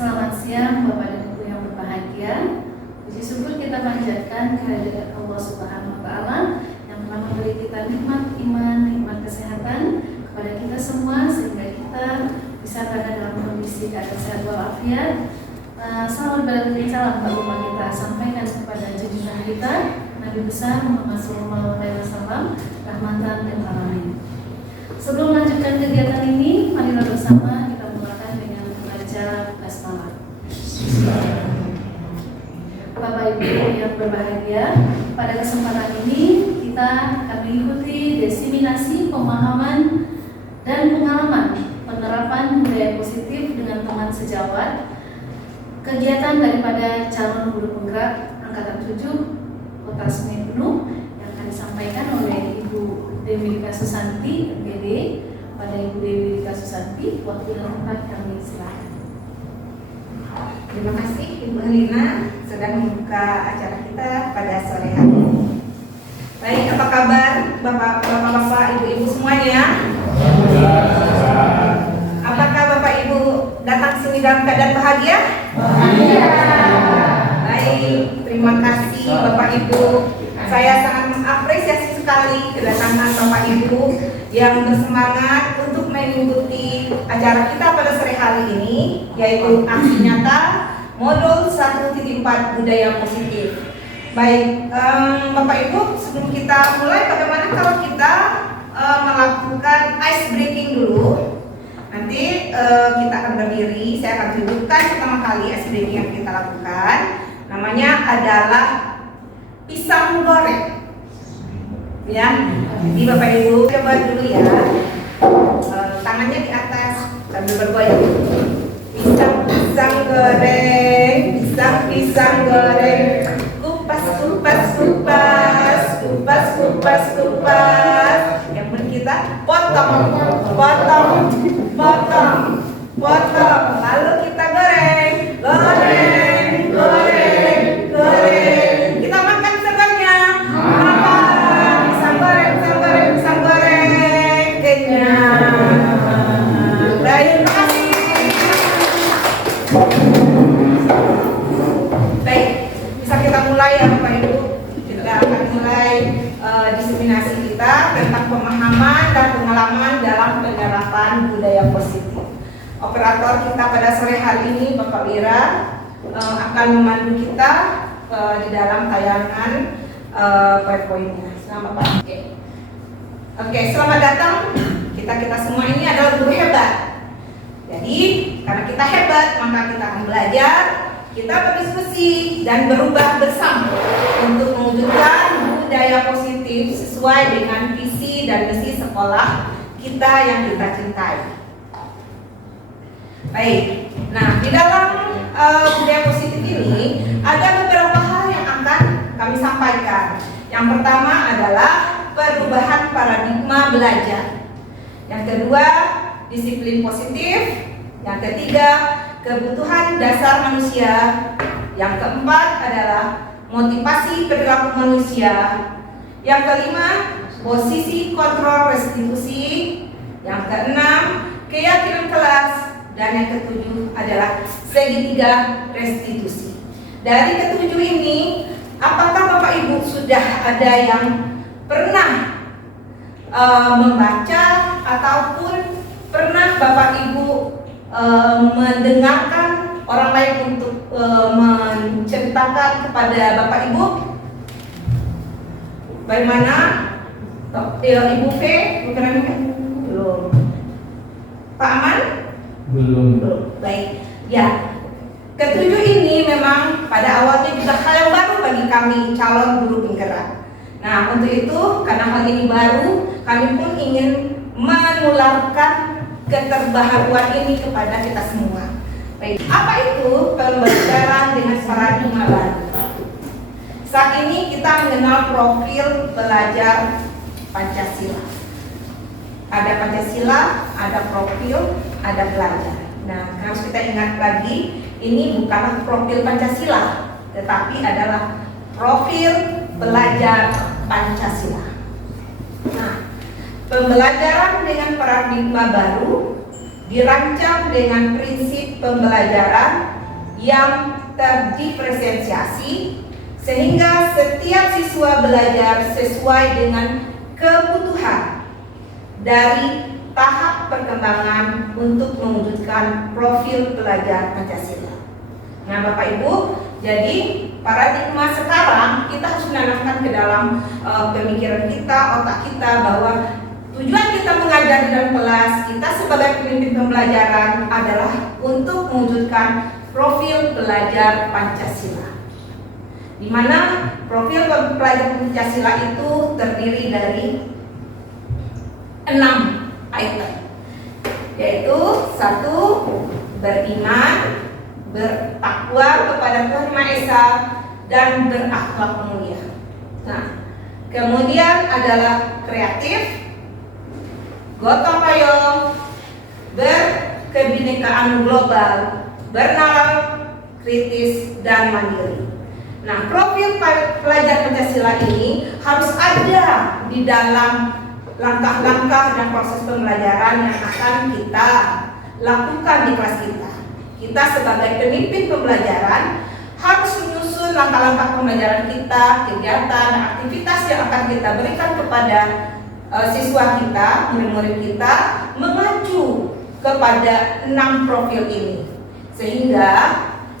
Selamat siang Bapak dan Ibu yang berbahagia. Puji syukur kita panjatkan kehadirat Allah Subhanahu wa Ta'ala yang telah memberi kita nikmat iman, nikmat kesehatan kepada kita semua sehingga kita bisa berada dalam kondisi keadaan sehat walafiat. Salam berarti salam Bapak kita sampaikan kepada junjungan kita Nabi besar Muhammad sallallahu alaihi wasallam, rahmatan lil alamin. Sebelum melanjutkan kegiatan ini, marilah bersama kita mulakan dengan membaca basmalah. Bapak Ibu yang berbahagia, pada kesempatan ini kita akan mengikuti diseminasi pemahaman dan pengalaman penerapan budaya positif dengan teman sejawat. Kegiatan daripada calon guru penggerak angkatan 7 Kota Sungai Penuh yang akan disampaikan oleh Ibu Dewi Rika Susanti, MPD. Pada Ibu Dewi Rika Susanti, waktu dan tempat kami silakan. Terima kasih Ibu Helina sudah membuka acara kita pada sore hari ini. Baik, apa kabar Bapak-bapak, Ibu-ibu semuanya? Apakah Bapak Ibu datang sini dalam keadaan bahagia? Bahagia. Baik, terima kasih Bapak Ibu. Saya sangat mengapresiasi sekali kedatangan Bapak Ibu yang bersemangat untuk mengikuti acara kita pada sore hari ini, yaitu aksi nyata modul 1.4 budaya positif. Baik, Bapak Ibu, sebelum kita mulai, bagaimana kalau kita melakukan ice breaking dulu? Nanti kita akan berdiri, saya akan tunjukkan pertama kali ice breaking yang kita lakukan. Namanya adalah pisang goreng. Ya, jadi Bapak Ibu coba dulu ya. Tangannya di atas sambil bergoyang. Pisang goreng, pisang goreng. Kupas. Yang penting kita potong. Lalu kita goreng. Kita makan sebenarnya. Pisang goreng. Kenyang. Terima kasih. Baik, bisa kita mulai ya Bapak Ibu. Kita akan mulai diseminasi kita tentang pemahaman dan pengalaman dalam penerapan budaya positif. Operator kita pada sore hari ini Bapak Wira akan memandu kita di dalam tayangan PowerPoint-nya. Selamat Pak. Oke, selamat datang. Kita semua ini adalah guru hebat. Jadi karena kita hebat, maka kita akan belajar, kita berdiskusi dan berubah bersama untuk mewujudkan budaya positif sesuai dengan visi dan misi sekolah kita yang kita cintai. Baik, nah di dalam budaya positif ini ada beberapa hal yang akan kami sampaikan. Yang pertama adalah perubahan paradigma belajar. Yang kedua, disiplin positif. Yang ketiga, kebutuhan dasar manusia. Yang keempat adalah motivasi perilaku manusia. Yang kelima, posisi kontrol restitusi. Yang keenam, keyakinan kelas. Dan yang ketujuh adalah segitiga restitusi. Dari ketujuh ini, apakah Bapak Ibu sudah ada yang pernah membaca ataupun pernah Bapak Ibu mendengarkan orang lain untuk menceritakan kepada Bapak Ibu? Bagaimana? Ibu P? Belum. Pak Aman? Belum. Baik. Ya. Ketujuh ini memang pada awalnya juga hal yang baru bagi kami calon guru penggerak. Nah, untuk itu karena hal ini baru, kami pun ingin menularkan keterbaharuan ini kepada kita semua. Baik, apa itu pembelajaran dengan paradigma baru? Saat ini kita mengenal profil belajar Pancasila. Ada Pancasila, ada profil, ada belajar. Nah, harus kita ingat lagi, ini bukanlah profil Pancasila, tetapi adalah profil belajar Pancasila. Nah, pembelajaran dengan paradigma baru dirancang dengan prinsip pembelajaran yang terdiferensiasi sehingga setiap siswa belajar sesuai dengan kebutuhan dari tahap perkembangan untuk mewujudkan profil pelajar Pancasila. Nah, Bapak Ibu, jadi paradigma sekarang kita harus menanamkan ke dalam pemikiran kita, otak kita, bahwa tujuan kita mengajar di dalam kelas kita sebagai pemimpin pembelajaran adalah untuk mewujudkan profil pelajar Pancasila, di mana profil pelajar Pancasila itu terdiri dari 6 item, yaitu 1. Beriman, bertakwa kepada Tuhan Maha Esa, dan berakhlak mulia. Nah, kemudian adalah kreatif, gotong royong, berkebinekaan global, bernalar kritis, dan mandiri. Nah, profil pelajar Pancasila ini harus ada di dalam langkah-langkah dan proses pembelajaran yang akan kita lakukan di kelas kita. Kita sebagai pemimpin pembelajaran harus menyusun langkah-langkah pembelajaran kita, kegiatan, aktivitas yang akan kita berikan kepada siswa kita, murid-murid kita, mengacu kepada 6 profil ini, sehingga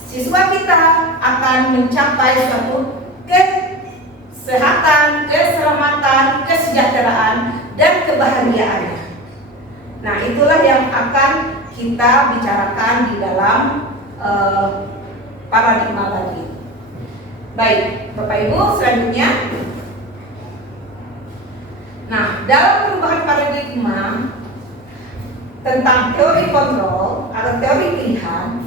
siswa kita akan mencapai suatu kesehatan, keselamatan, kesejahteraan, dan kebahagiaannya. Nah, itulah yang akan kita bicarakan di dalam paradigma tadi. Baik, Bapak Ibu, selanjutnya. Nah, dalam perubahan paradigma tentang teori kontrol atau teori pilihan,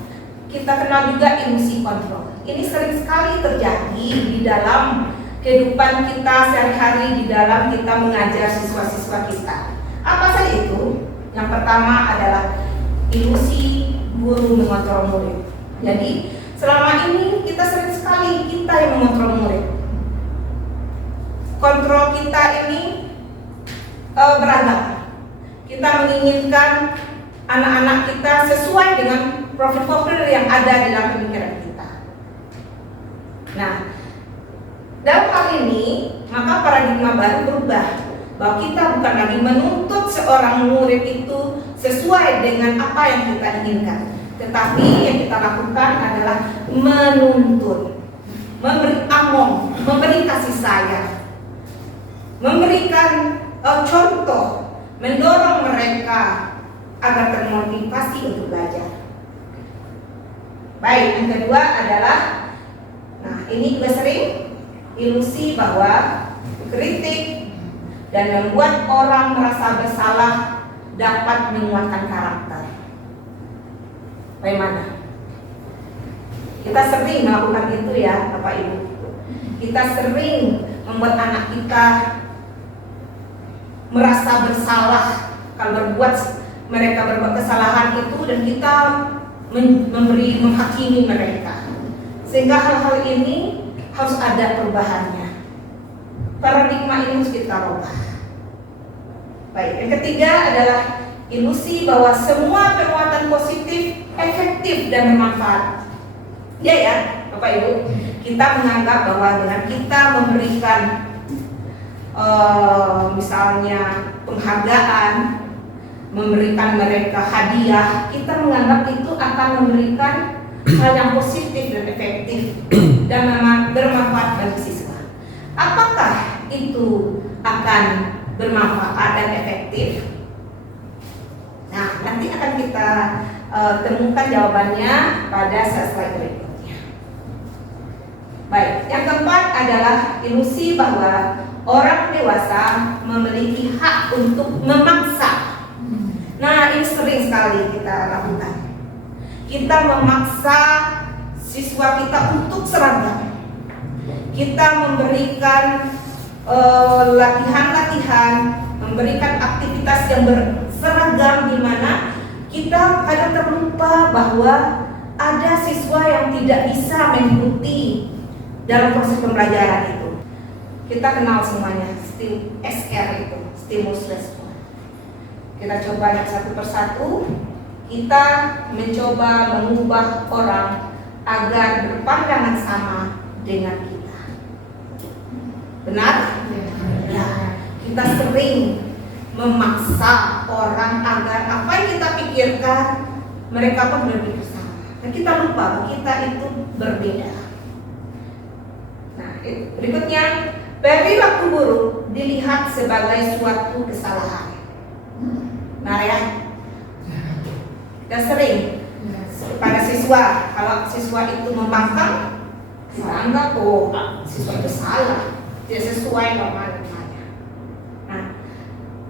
kita kenal juga ilusi kontrol. Ini sering sekali terjadi di dalam kehidupan kita sehari-hari, di dalam kita mengajar siswa-siswa kita. Apa saja itu? Yang pertama adalah ilusi guru mengontrol murid. Jadi selama ini kita sering sekali kita yang mengontrol murid. Kontrol kita ini beragam. Kita menginginkan anak-anak kita sesuai dengan profil-profil yang ada di dalam pemikiran kita. Nah, dalam hal ini maka paradigma baru berubah, bahwa kita bukan lagi menuntut seorang murid itu sesuai dengan apa yang kita inginkan, tetapi yang kita lakukan adalah menuntun, memberi among, memberi kasih sayang, memberikan contoh, mendorong mereka agar termotivasi untuk belajar. Baik, yang kedua adalah, nah ini juga sering, ilusi bahwa kritik dan membuat orang merasa bersalah dapat menguatkan karakter. Bagaimana? Kita sering melakukan itu ya, Bapak Ibu. Kita sering membuat anak kita merasa bersalah kalau mereka berbuat kesalahan itu, dan kita menghakimi mereka. Sehingga hal-hal ini harus ada perubahannya. Paradigma ini harus kita rubah. Baik, yang ketiga adalah ilusi bahwa semua perbuatan positif efektif dan bermanfaat. Ya, Bapak Ibu, kita menganggap bahwa dengan kita memberikan misalnya penghargaan, memberikan mereka hadiah, kita menganggap itu akan memberikan hal yang positif dan efektif dan bermanfaat bagi siswa. Apakah itu akan bermanfaat dan efektif? Nah, nanti akan kita temukan jawabannya pada slide berikutnya. Baik, yang keempat adalah ilusi bahwa orang dewasa memiliki hak untuk memaksa. Nah, ini sering sekali kita lakukan. Kita memaksa siswa kita untuk seragam. Kita memberikan latihan-latihan, memberikan aktivitas yang berseragam, di mana kita kadang terlupa bahwa ada siswa yang tidak bisa mengikuti dalam proses pembelajaran itu. Kita kenal semuanya, SR itu, stimulus respon. Kita coba lihat satu persatu. kita mencoba mengubah orang agar berpandangan sama dengan kita. Benar? Ya. Kita sering memaksa orang agar apa yang kita pikirkan mereka pun berpikir sama. Dan kita lupa bahwa kita itu berbeda. Nah, berikutnya, perilaku buruk dilihat sebagai suatu kesalahan. Nah ya, kita sering pada siswa, kalau siswa itu membangkang, kita anggap siswa itu salah, tidak sesuai norma-normanya. Nah,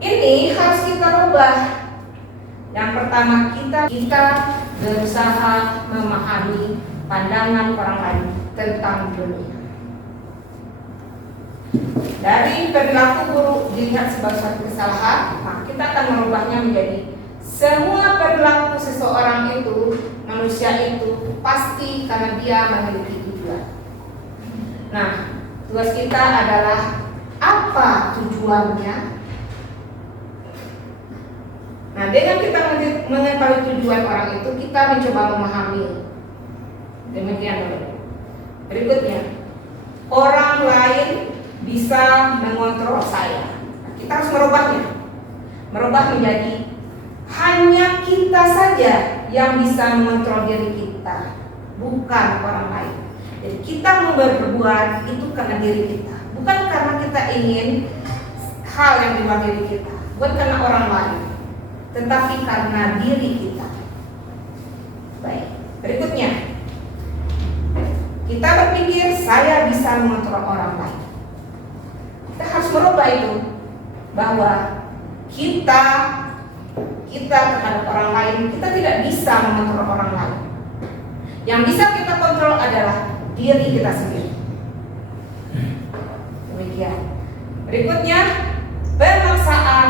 ini harus kita rubah. Yang pertama, kita berusaha memahami pandangan orang lain tentang dunia. Dari perilaku buruk dilihat sebagai suatu kesalahan, nah kita akan merubahnya menjadi semua perilaku seseorang itu, manusia itu pasti karena dia memiliki tujuan. Nah, tugas kita adalah apa tujuannya? Nah, dengan kita mengetahui tujuan orang itu, kita mencoba memahami. Demikian dulu. Berikutnya, orang lain bisa mengontrol saya. Nah, kita harus merubah menjadi hanya kita saja yang bisa mengontrol diri kita, bukan orang lain. Jadi kita mau berbuat itu karena diri kita, bukan karena kita ingin hal yang di luar diri kita, bukan karena orang lain, tetapi karena diri kita. Baik, berikutnya, kita berpikir saya bisa mengontrol orang lain. Kita harus merubah itu, bahwa kita terhadap orang lain, kita tidak bisa mengontrol orang lain. Yang bisa kita kontrol adalah diri kita sendiri. Demikian. Berikutnya, pemaksaan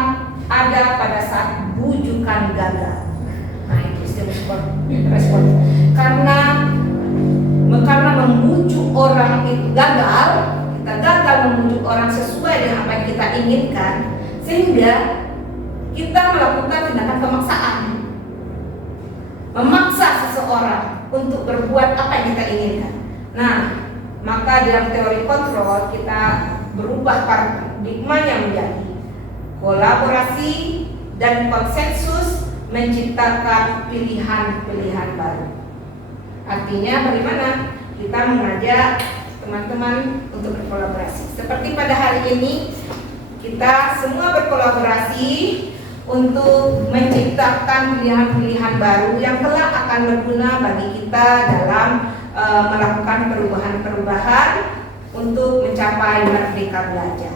ada pada saat bujukan gagal. Nah, itu respon. Karena membujuk orang itu gagal, kita gagal membujuk orang sesuai dengan apa yang kita inginkan, sehingga kita melakukan tindakan pemaksaan, memaksa seseorang untuk berbuat apa yang kita inginkan. Nah, maka dalam teori kontrol kita berubah paradigmanya menjadi kolaborasi dan konsensus menciptakan pilihan-pilihan baru. Artinya bagaimana? Kita mengajak teman-teman untuk berkolaborasi. Seperti pada hari ini, kita semua berkolaborasi untuk menciptakan pilihan-pilihan baru yang kelak akan berguna bagi kita dalam melakukan perubahan-perubahan untuk mencapai merdeka belajar.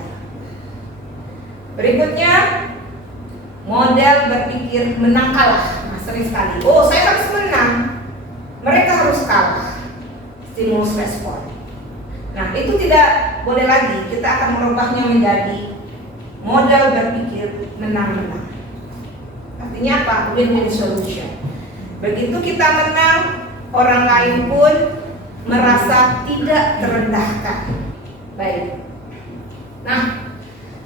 Berikutnya, model berpikir menang kalah. Nah, sering sekali, saya harus menang, mereka harus kalah. Stimulus respon. Nah, itu tidak boleh lagi. Kita akan merubahnya menjadi model berpikir menang-menang. Artinya apa? Win-win solution. Begitu kita menang, orang lain pun merasa tidak terendahkan. Baik. Nah,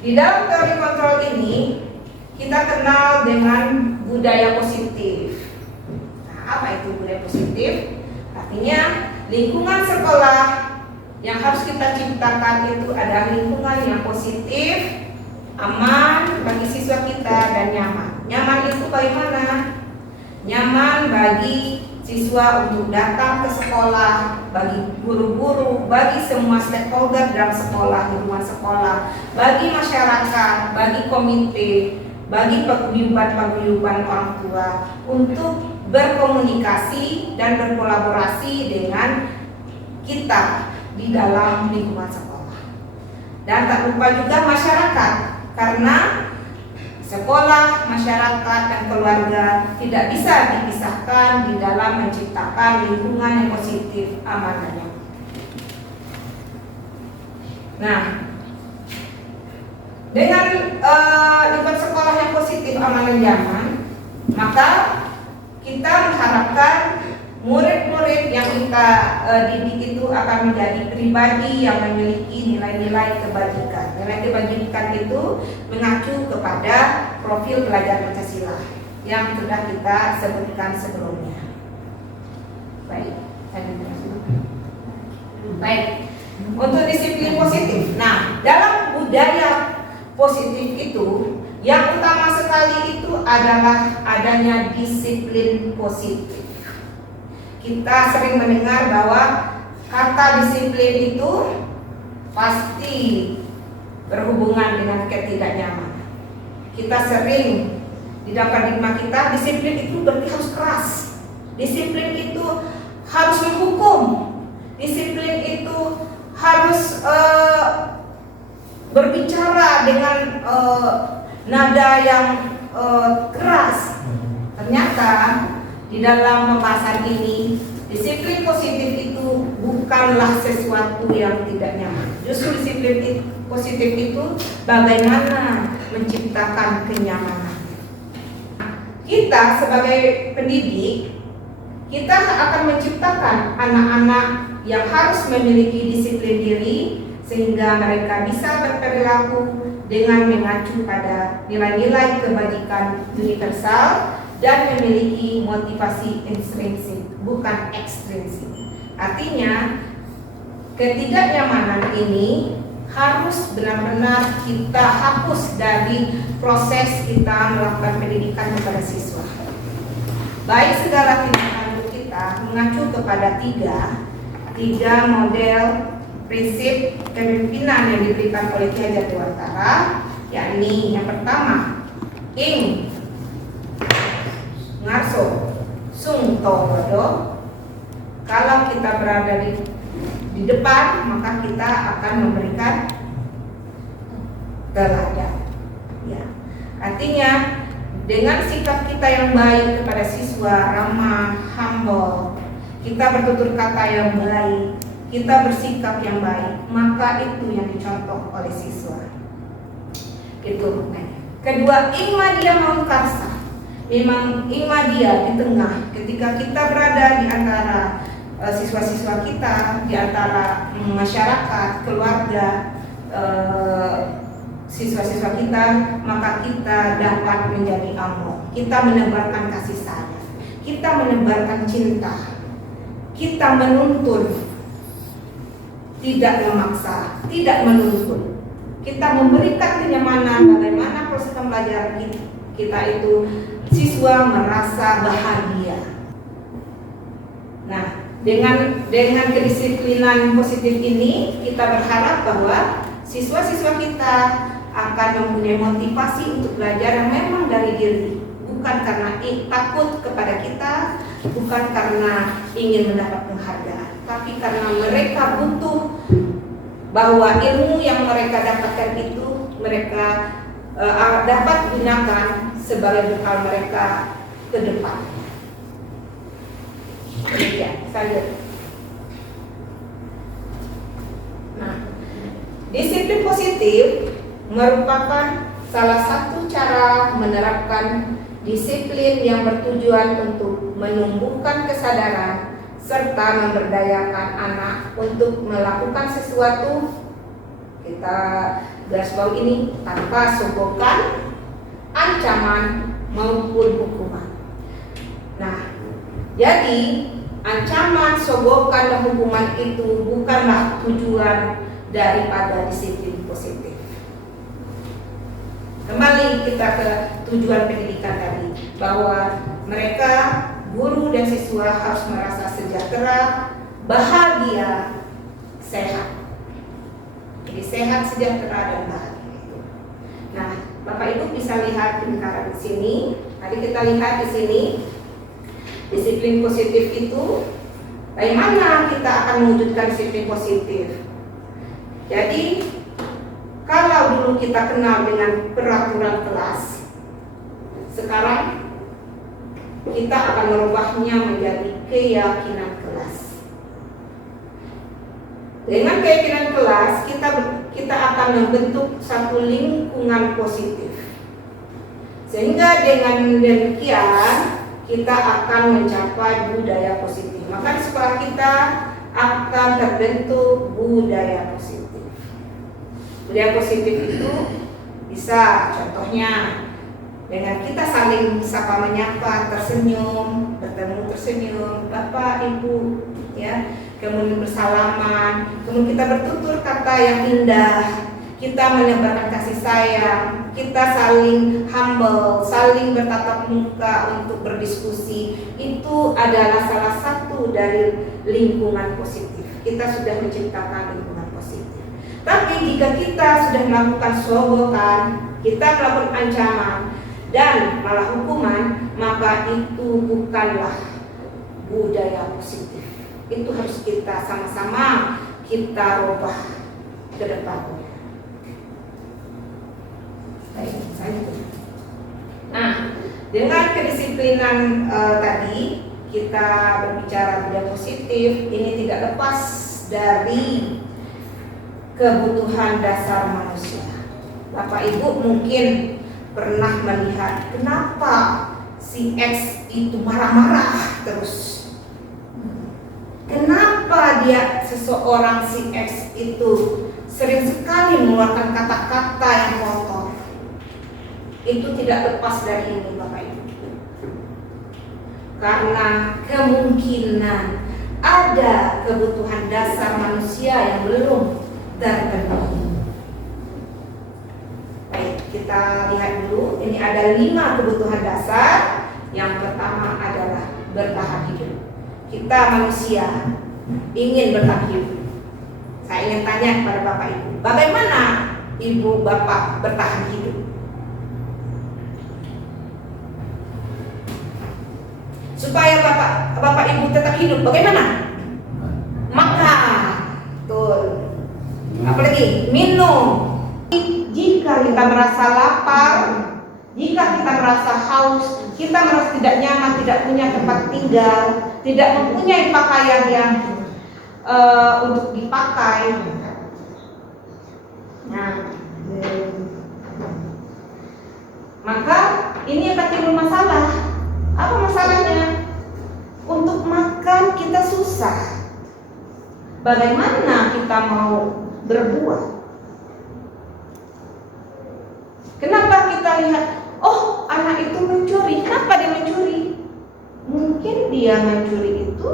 di dalam teori kontrol ini kita kenal dengan budaya positif. Nah, apa itu budaya positif? Artinya lingkungan sekolah yang harus kita ciptakan itu adalah lingkungan yang positif, aman bagi siswa kita, dan nyaman. Nyaman itu bagaimana? Nyaman bagi siswa untuk datang ke sekolah, bagi guru-guru, bagi semua stakeholder dalam sekolah, lingkungan sekolah, bagi masyarakat, bagi komite, bagi paguyuban orang tua untuk berkomunikasi dan berkolaborasi dengan kita di dalam lingkungan sekolah. Dan tak lupa juga masyarakat, karena sekolah, masyarakat, dan keluarga tidak bisa dipisahkan di dalam menciptakan lingkungan yang positif, aman, dan nyaman. Nah, dengan lingkungan sekolah yang positif, aman, dan nyaman, maka kita mengharapkan murid-murid yang kita didik itu akan menjadi pribadi yang memiliki nilai-nilai kebajikan. Nilai kebajikan itu mengacu kepada profil pelajar Pancasila. yang sudah kita sebutkan sebelumnya. Baik, baik. Untuk disiplin positif. Nah, dalam budaya positif itu yang utama sekali itu adalah adanya disiplin positif. Kita sering mendengar bahwa kata disiplin itu pasti berhubungan dengan ketidaknyamanan. Kita sering di dalam paradigma kita, disiplin itu berarti harus keras. Disiplin itu harus menghukum. Disiplin itu harus berbicara dengan nada yang keras. Ternyata di dalam pembahasan ini, disiplin positif itu bukanlah sesuatu yang tidak nyaman. Justru disiplin positif itu bagaimana menciptakan kenyamanan. Kita sebagai pendidik, kita akan menciptakan anak-anak yang harus memiliki disiplin diri sehingga mereka bisa berperilaku dengan mengacu pada nilai-nilai kebajikan universal dan memiliki motivasi intrinsik, bukan ekstrinsik. Artinya, ketidaknyamanan ini harus benar-benar kita hapus dari proses kita melakukan pendidikan kepada siswa. Baik segala tindakan kita mengacu kepada tiga model prinsip kepemimpinan yang diberikan oleh Ki Hajar Dewantara, yakni yang pertama, ing ngarso sung towodo. Kalau kita berada di depan, maka kita akan memberikan teladan. Ya. Artinya dengan sikap kita yang baik kepada siswa, ramah, humble, kita bertutur kata yang baik, kita bersikap yang baik, maka itu yang dicontoh oleh siswa. Itu maknanya. Kedua, ingmadia mau karsa. Memang ingmadia di tengah, ketika kita berada di antara siswa-siswa kita, di antara masyarakat, keluarga, siswa-siswa kita, maka kita dapat menjadi amor. Kita menebarkan kasih sayang, kita menebarkan cinta, kita menuntun, tidak memaksa, tidak menuntun. Kita memberikan kenyamanan bagaimana proses pembelajaran kita itu siswa merasa bahagia. Nah, dengan kedisiplinan positif ini kita berharap bahwa siswa-siswa kita akan mempunyai motivasi untuk belajar yang memang dari diri, bukan karena takut kepada kita, bukan karena ingin mendapat penghargaan, tapi karena mereka butuh bahwa ilmu yang mereka dapatkan itu mereka dapat gunakan sebagai bekal mereka ke depan. Ya, lanjut. Nah, disiplin positif merupakan salah satu cara menerapkan disiplin yang bertujuan untuk menumbuhkan kesadaran serta memberdayakan anak untuk melakukan sesuatu. Kita garis bawah ini tanpa sogokan, ancaman maupun hukuman. Nah, jadi ancaman, sogokan, dan hukuman itu bukanlah tujuan daripada disiplin positif. Kembali kita ke tujuan pendidikan tadi, bahwa mereka, guru dan siswa harus merasa sejahtera, bahagia, sehat. Jadi sehat, sejahtera, dan bahagia. Nah, Bapak Ibu bisa lihat lingkaran di sini. Tadi kita lihat di sini disiplin positif itu bagaimana kita akan mewujudkan disiplin positif. Jadi kalau dulu kita kenal dengan peraturan kelas, sekarang kita akan merubahnya menjadi keyakinan kelas. Dengan keyakinan kelas kita akan membentuk satu lingkungan positif. Sehingga dengan demikian kita akan mencapai budaya positif. Maka di sekolah kita akan terbentuk budaya positif. Budaya positif itu bisa contohnya dengan kita saling sapa menyapa, tersenyum, bertemu tersenyum, Bapak Ibu, ya, kemudian bersalaman, kemudian kita bertutur kata yang indah, kita menebarkan kasih sayang, kita saling humble, saling bertatap muka untuk berdiskusi. Itu adalah salah satu dari lingkungan positif. Kita sudah menciptakan lingkungan positif. Tapi jika kita sudah melakukan sogokan, kita melakukan ancaman dan malah hukuman, maka itu bukanlah budaya positif. Itu harus kita sama-sama kita rubah ke depannya. Nah, dengan kedisiplinan tadi kita berbicara budaya positif, ini tidak lepas dari kebutuhan dasar manusia. Bapak Ibu mungkin pernah melihat kenapa si X itu marah-marah terus. Kenapa seseorang si X itu sering sekali mengeluarkan kata-kata yang kotor. Itu tidak lepas dari ini Bapak Ibu. Karena kemungkinan ada kebutuhan dasar manusia yang belum terpenuhi. Baik, kita lihat dulu. Ini ada 5 kebutuhan dasar. Yang pertama adalah bertahan hidup. Kita manusia ingin bertahan hidup. Saya ingin tanya kepada Bapak Ibu, bagaimana Ibu Bapak bertahan hidup? Supaya Bapak Ibu tetap hidup, bagaimana? Makan, betul. Apalagi minum. Jika kita merasa lapar, jika kita merasa haus, kita merasa tidak nyaman, tidak punya tempat tinggal, tidak mempunyai pakaian yang untuk dipakai. Nah, maka ini akan timbul masalah. Apa masalahnya? Untuk makan kita susah. Bagaimana kita mau berbuat? Kenapa kita lihat, oh anak itu mencuri, kenapa dia mencuri? Mungkin dia mencuri itu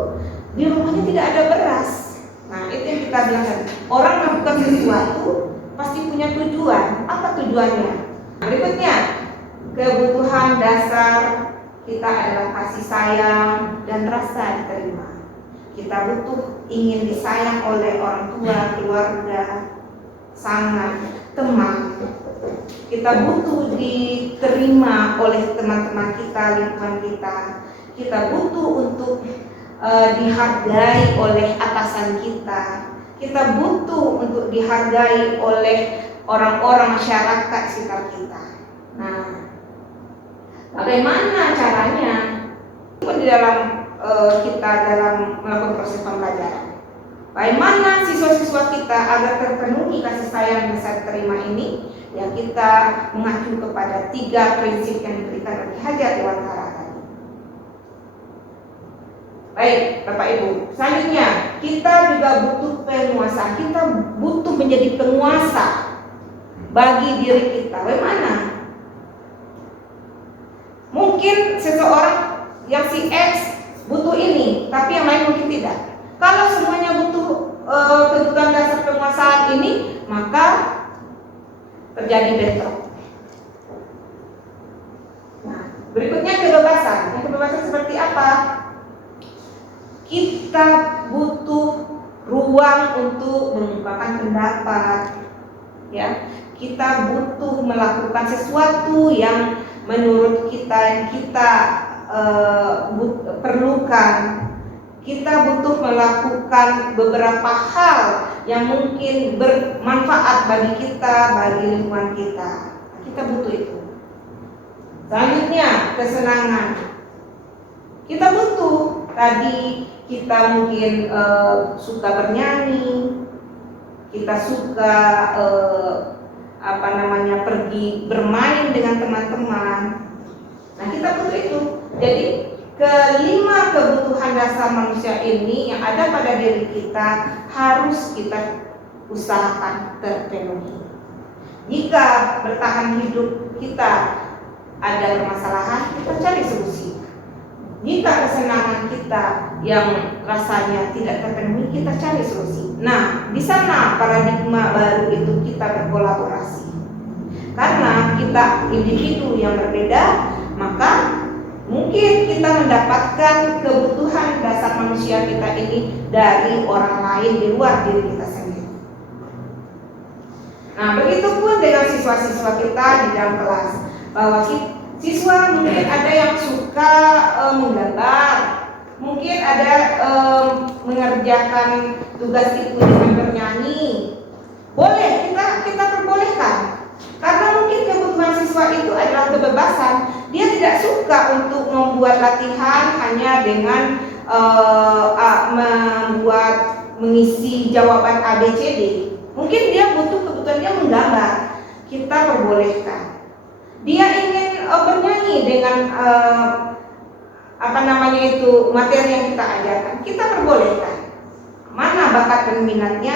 di rumahnya tidak ada beras. Nah itu yang kita bilang, orang melakukan sesuatu pasti punya tujuan. Apa tujuannya? Berikutnya, kebutuhan dasar kita adalah kasih sayang dan rasa diterima. Kita butuh ingin disayang oleh orang tua, keluarga, sangat, teman. Kita butuh diterima oleh teman-teman kita, lingkungan kita. Kita butuh untuk dihargai oleh atasan kita. Kita butuh untuk dihargai oleh orang-orang masyarakat sekitar kita. Nah, bagaimana caranya? Di dalam kita dalam melakukan proses pembelajaran. Bagaimana siswa-siswa kita agar terpenuhi kasih sayang dan rasa terima ini? Yang kita mengacu kepada 3 prinsip yang diberikan oleh Hajar Dewantara tadi. Baik, Bapak Ibu. Selanjutnya, kita juga butuh penguasa. Kita butuh menjadi penguasa bagi diri kita. Bagaimana? Mungkin seseorang yang si X butuh ini, tapi yang lain mungkin tidak. Kalau semuanya butuh kebutuhan dasar penguasaan ini, maka terjadi bentrok. Nah, berikutnya kebebasan. Yang kebebasan seperti apa? Kita butuh ruang untuk mengungkapkan pendapat, ya. Kita butuh melakukan sesuatu yang menurut kita yang kita perlukan. Kita butuh melakukan beberapa hal yang mungkin bermanfaat bagi kita, bagi lingkungan kita. Kita butuh itu. Selanjutnya, kesenangan. Kita butuh, tadi kita mungkin suka bernyanyi, kita suka pergi bermain dengan teman-teman. Nah, kita butuh itu. Jadi kelima kebutuhan dasar manusia ini yang ada pada diri kita harus kita usahakan terpenuhi. Jika bertahan hidup kita ada permasalahan, kita cari solusi. Jika kesenangan kita yang rasanya tidak terpenuhi, kita cari solusi. Nah, di sana paradigma baru itu kita berkolaborasi. Karena kita individu yang berbeda, maka mungkin kita mendapatkan kebutuhan dasar manusia kita ini dari orang lain di luar diri kita sendiri. Nah, begitupun dengan siswa-siswa kita di dalam kelas, bahwa siswa mungkin ada yang suka menggambar, mungkin ada mengerjakan tugas itu dengan bernyanyi. Boleh, kita perbolehkan. Karena mungkin kebutuhan siswa itu adalah kebebasan. Dia tidak suka untuk membuat latihan hanya dengan mengisi jawaban A, B, C, D. Mungkin dia butuh kebutuhannya menggambar. Kita perbolehkan. Dia ingin bernyanyi dengan materi yang kita ajarkan. Kita perbolehkan. Mana bakat dan minatnya,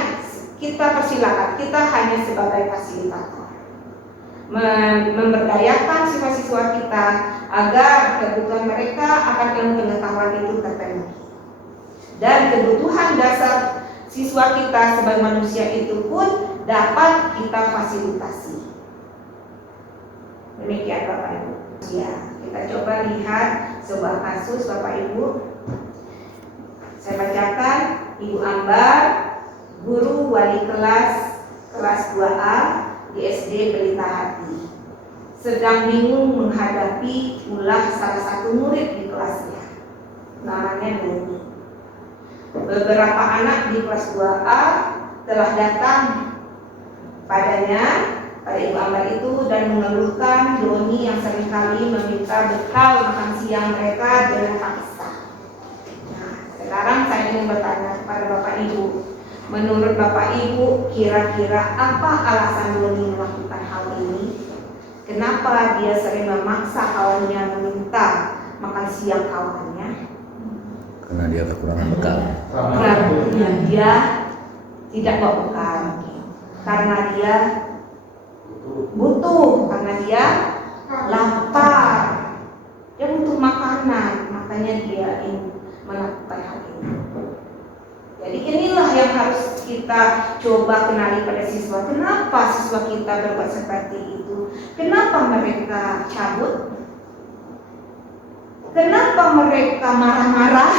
kita persilakan. Kita hanya sebagai fasilitator, memberdayakan siswa-siswa kita agar kebutuhan mereka akan ilmu pengetahuan itu terpenuhi. Dan kebutuhan dasar siswa kita sebagai manusia itu pun dapat kita fasilitasi. Demikian Bapak Ibu. Ya, kita coba lihat sebuah kasus Bapak Ibu. Saya bacakan, Ibu Ambar, guru wali kelas 2A di SD Pelita Hati, sedang bingung menghadapi ulah salah satu murid di kelasnya. Namanya Doni. Beberapa anak di kelas 2A telah datang padanya, pada Ibu Ambar itu, dan mengeluhkan Doni yang seringkali meminta bekal makan siang mereka dengan paksa. Nah, sekarang saya ingin bertanya kepada Bapak Ibu, menurut Bapak Ibu, kira-kira apa alasan Doni melakukan hal ini? Kenapa dia sering memaksa kawannya meminta makan siang kawannya? Karena dia kekurangan bekal. Karena dia tidak bawa bekal. Karena dia butuh, karena dia lapar. Dia butuh makanan, makanya dia ingin melakukan hal ini. Jadi inilah yang harus kita coba kenali pada siswa. Kenapa siswa kita berbuat seperti itu? Kenapa mereka cabut? Kenapa mereka marah-marah?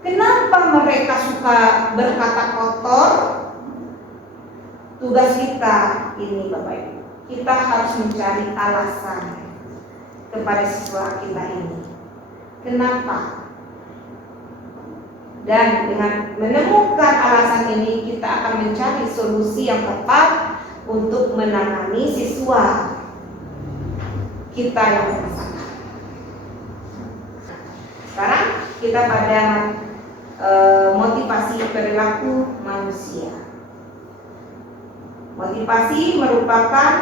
Kenapa mereka suka berkata kotor? Tugas kita ini Bapak Ibu, kita harus mencari alasan kepada siswa kita ini. Kenapa? Dan dengan menemukan alasan ini, kita akan mencari solusi yang tepat untuk menangani siswa kita yang bermasalah. Sekarang kita pada motivasi perilaku manusia. Motivasi merupakan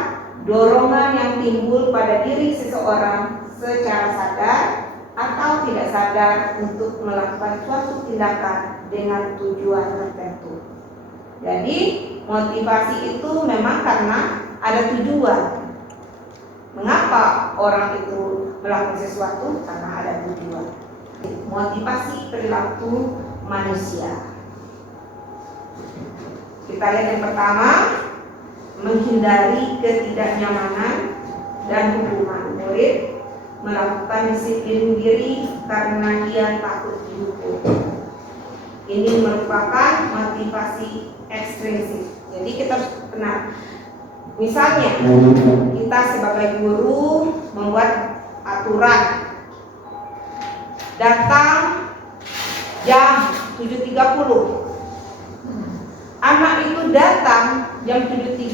dorongan yang timbul pada diri seseorang secara sadar atau tidak sadar untuk melakukan suatu tindakan dengan tujuan tertentu. Jadi motivasi itu memang karena ada tujuan. Mengapa orang itu melakukan sesuatu? Karena ada tujuan. Motivasi perilaku manusia. Kita lihat yang pertama, menghindari ketidaknyamanan dan hukuman. Murid melakukan disiplin diri karena dia takut dihukum. Ini merupakan motivasi ekstrinsik. Jadi kita harus kenal. Misalnya kita sebagai guru membuat aturan, datang jam 7.30. Anak itu datang jam 7.30,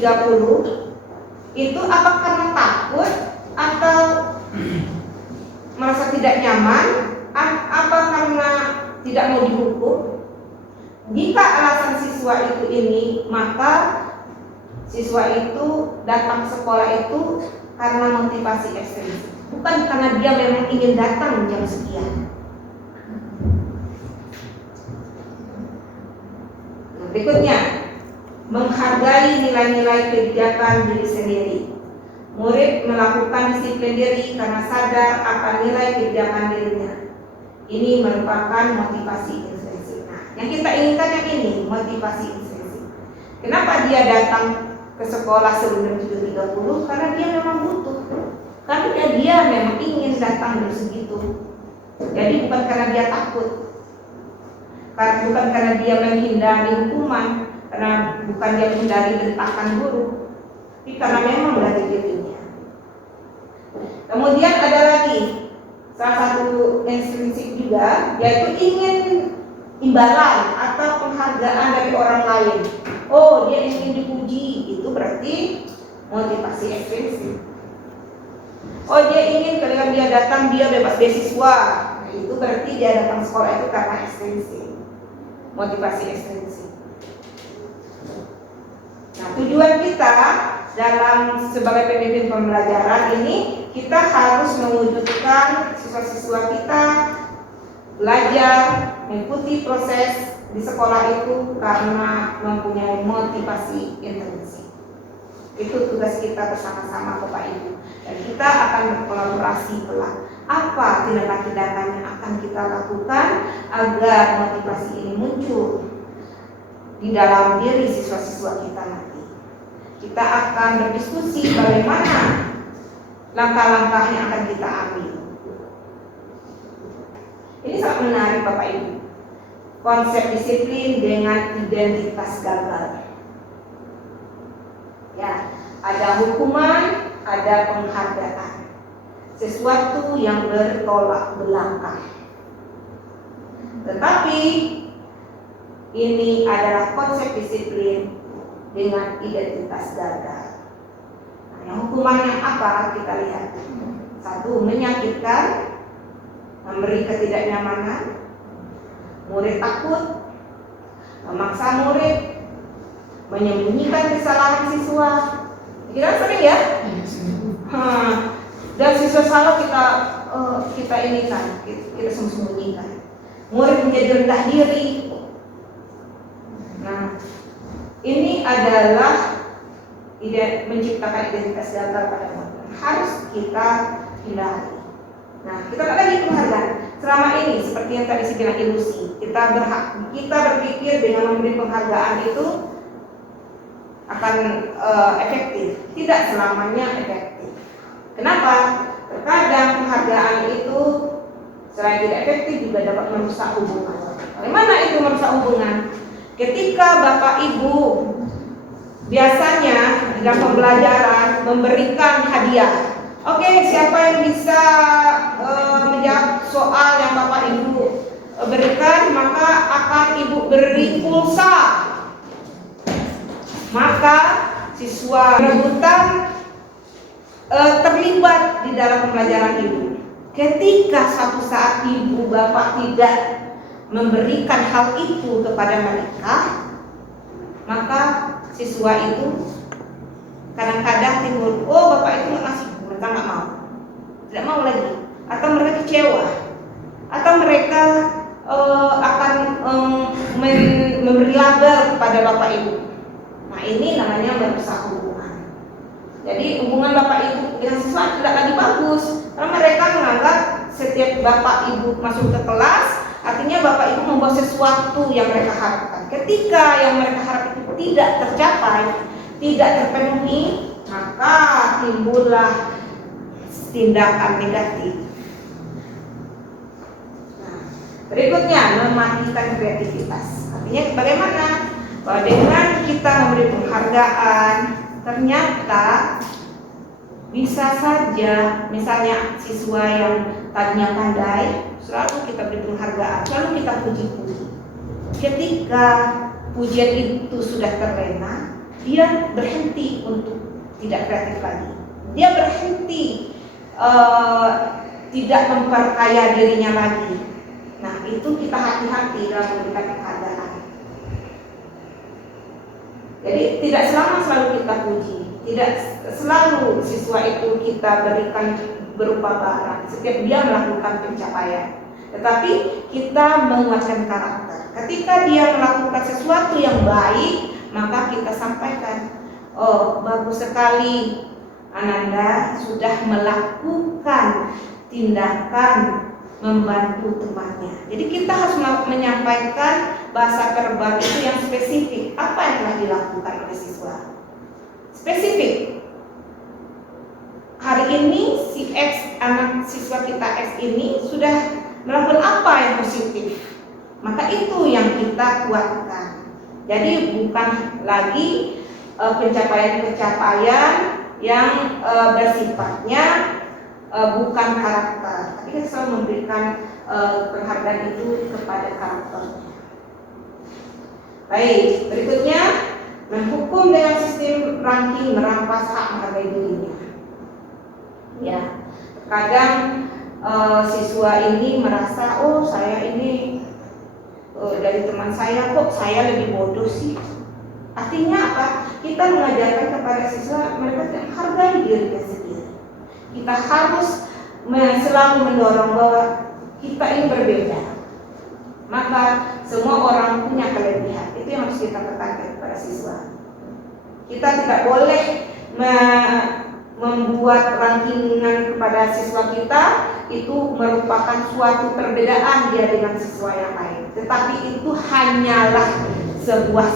itu apa karena takut atau merasa tidak nyaman, apa karena tidak mau dihukum? Jika alasan siswa itu ini, maka siswa itu datang sekolah itu karena motivasi ekstrinsik, bukan karena dia memang ingin datang jam sekian. Berikutnya, menghargai nilai-nilai kebijakan diri sendiri. Murid melakukan disiplin diri karena sadar akan nilai kebijakan dirinya. Ini merupakan motivasi intrinsik. Nah, yang kita inginkan yang ini, motivasi intrinsik. Kenapa dia datang ke sekolah sebelum 7.30? Karena dia memang butuh. Karena dia memang ingin datang jam segitu. Jadi bukan karena dia takut, bukan karena dia menghindari hukuman, karena bukan dia menghindari dentakan guru, tapi karena memang dari dirinya. Kemudian ada lagi salah satu intrinsik juga, yaitu ingin imbalan atau penghargaan dari orang lain. Oh, dia ingin dipuji, itu berarti motivasi ekstrinsik. Oh, dia ingin ketika dia datang dia bebas beasiswa, nah, itu berarti dia datang sekolah itu karena ekstrinsik, motivasi ekstrinsik. Nah, tujuan kita dalam sebagai pemimpin pembelajaran ini, kita harus mewujudkan siswa-siswa kita belajar mengikuti proses di sekolah itu karena mempunyai motivasi intrinsik. Itu tugas kita bersama-sama Bapak Ibu, dan kita akan berkolaborasi kelak. Apa tindakan-tindakan yang akan kita lakukan agar motivasi ini muncul di dalam diri siswa-siswa kita nanti. Kita akan berdiskusi bagaimana langkah-langkah yang akan kita ambil. Ini sangat menarik Bapak Ibu. Konsep disiplin dengan identitas gagal. Ya, ada hukuman, ada penghargaan. Sesuatu yang bertolak belakang. Tetapi ini adalah konsep disiplin dengan identitas gagal. Nah, yang hukumannya apa? Kita lihat. Satu, menyakitkan, memberi ketidaknyamanan, murid takut, memaksa murid, menyembunyikan kesalahan siswa. Kira sering ya? Dan siswa salah kita ini kan, kita sembunyikan. Murid menjadi rendah diri. Nah, ini adalah menciptakan identitas gagal pada murid. Harus kita hindari. Nah, kita lagi penghargaan. Selama ini seperti yang tadi saya bilang ilusi, kita berpikir dengan memberi penghargaan itu akan efektif. Tidak selamanya efektif. Kenapa? Terkadang penghargaan itu selain tidak efektif juga dapat merusak hubungan. Bagaimana itu merusak hubungan? Ketika Bapak Ibu biasanya dalam pembelajaran memberikan hadiah. Oke, siapa yang bisa menjawab soal yang Bapak Ibu berikan, maka akan Ibu beri pulsa. Maka siswa rebutan terlibat di dalam pembelajaran Ibu. Ketika suatu saat Ibu Bapak tidak memberikan hal itu kepada mereka, maka siswa itu kadang-kadang timbul, oh Bapak itu nggak ngasih, mereka tidak mau lagi, atau mereka kecewa, atau mereka akan memberi label kepada Bapak Ibu. Nah, ini namanya merusak hubungan. Jadi hubungan Bapak Ibu dengan siswa tidak lagi bagus, karena mereka menganggap setiap Bapak Ibu masuk ke kelas, artinya Bapak Ibu membawa sesuatu yang mereka harapkan. Ketika yang mereka harapkan itu tidak tercapai, tidak terpenuhi, maka timbullah tindakan negatif. Nah, berikutnya mematikan kreativitas. Artinya bagaimana? Bahwa dengan kita memberi penghargaan, ternyata bisa saja misalnya siswa yang tadinya pandai, selalu kita beri penghargaan, selalu kita puji-puji. Ketika pujian itu sudah terlena, dia berhenti untuk tidak kreatif lagi. Dia berhenti tidak memperkaya dirinya lagi. Nah, itu kita hati-hati dalam memberikan penghargaan. Jadi tidak selalu kita puji, tidak selalu siswa itu kita berikan berupa barang setiap dia melakukan pencapaian. Tetapi kita menguatkan karakter. Ketika dia melakukan sesuatu yang baik, maka kita sampaikan, oh bagus sekali Ananda sudah melakukan tindakan membantu temannya. Jadi kita harus menyampaikan bahasa verbal itu yang spesifik. Apa yang telah dilakukan oleh siswa? Spesifik. Hari ini si X, anak siswa kita X ini sudah melakukan apa yang positif. Maka itu yang kita kuatkan. Jadi bukan lagi pencapaian-pencapaian yang bersifatnya bukan karakter, tapi kita selalu memberikan penghargaan itu kepada karakternya. Baik, berikutnya menghukum dengan sistem ranking merampas hak menghargai dirinya. Ya, kadang siswa ini merasa, oh saya ini dari teman saya kok saya lebih bodoh sih. Artinya apa? Kita mengajarkan kepada siswa mereka hargai dirinya sendiri. Kita harus selalu mendorong bahwa kita ini berbeda. Maka semua orang punya kelebihan. Itu yang harus kita tekankan kepada siswa. Kita tidak boleh membuat rankingan kepada siswa kita itu merupakan suatu perbedaan dia dengan siswa yang lain. Tetapi itu hanyalah sebuah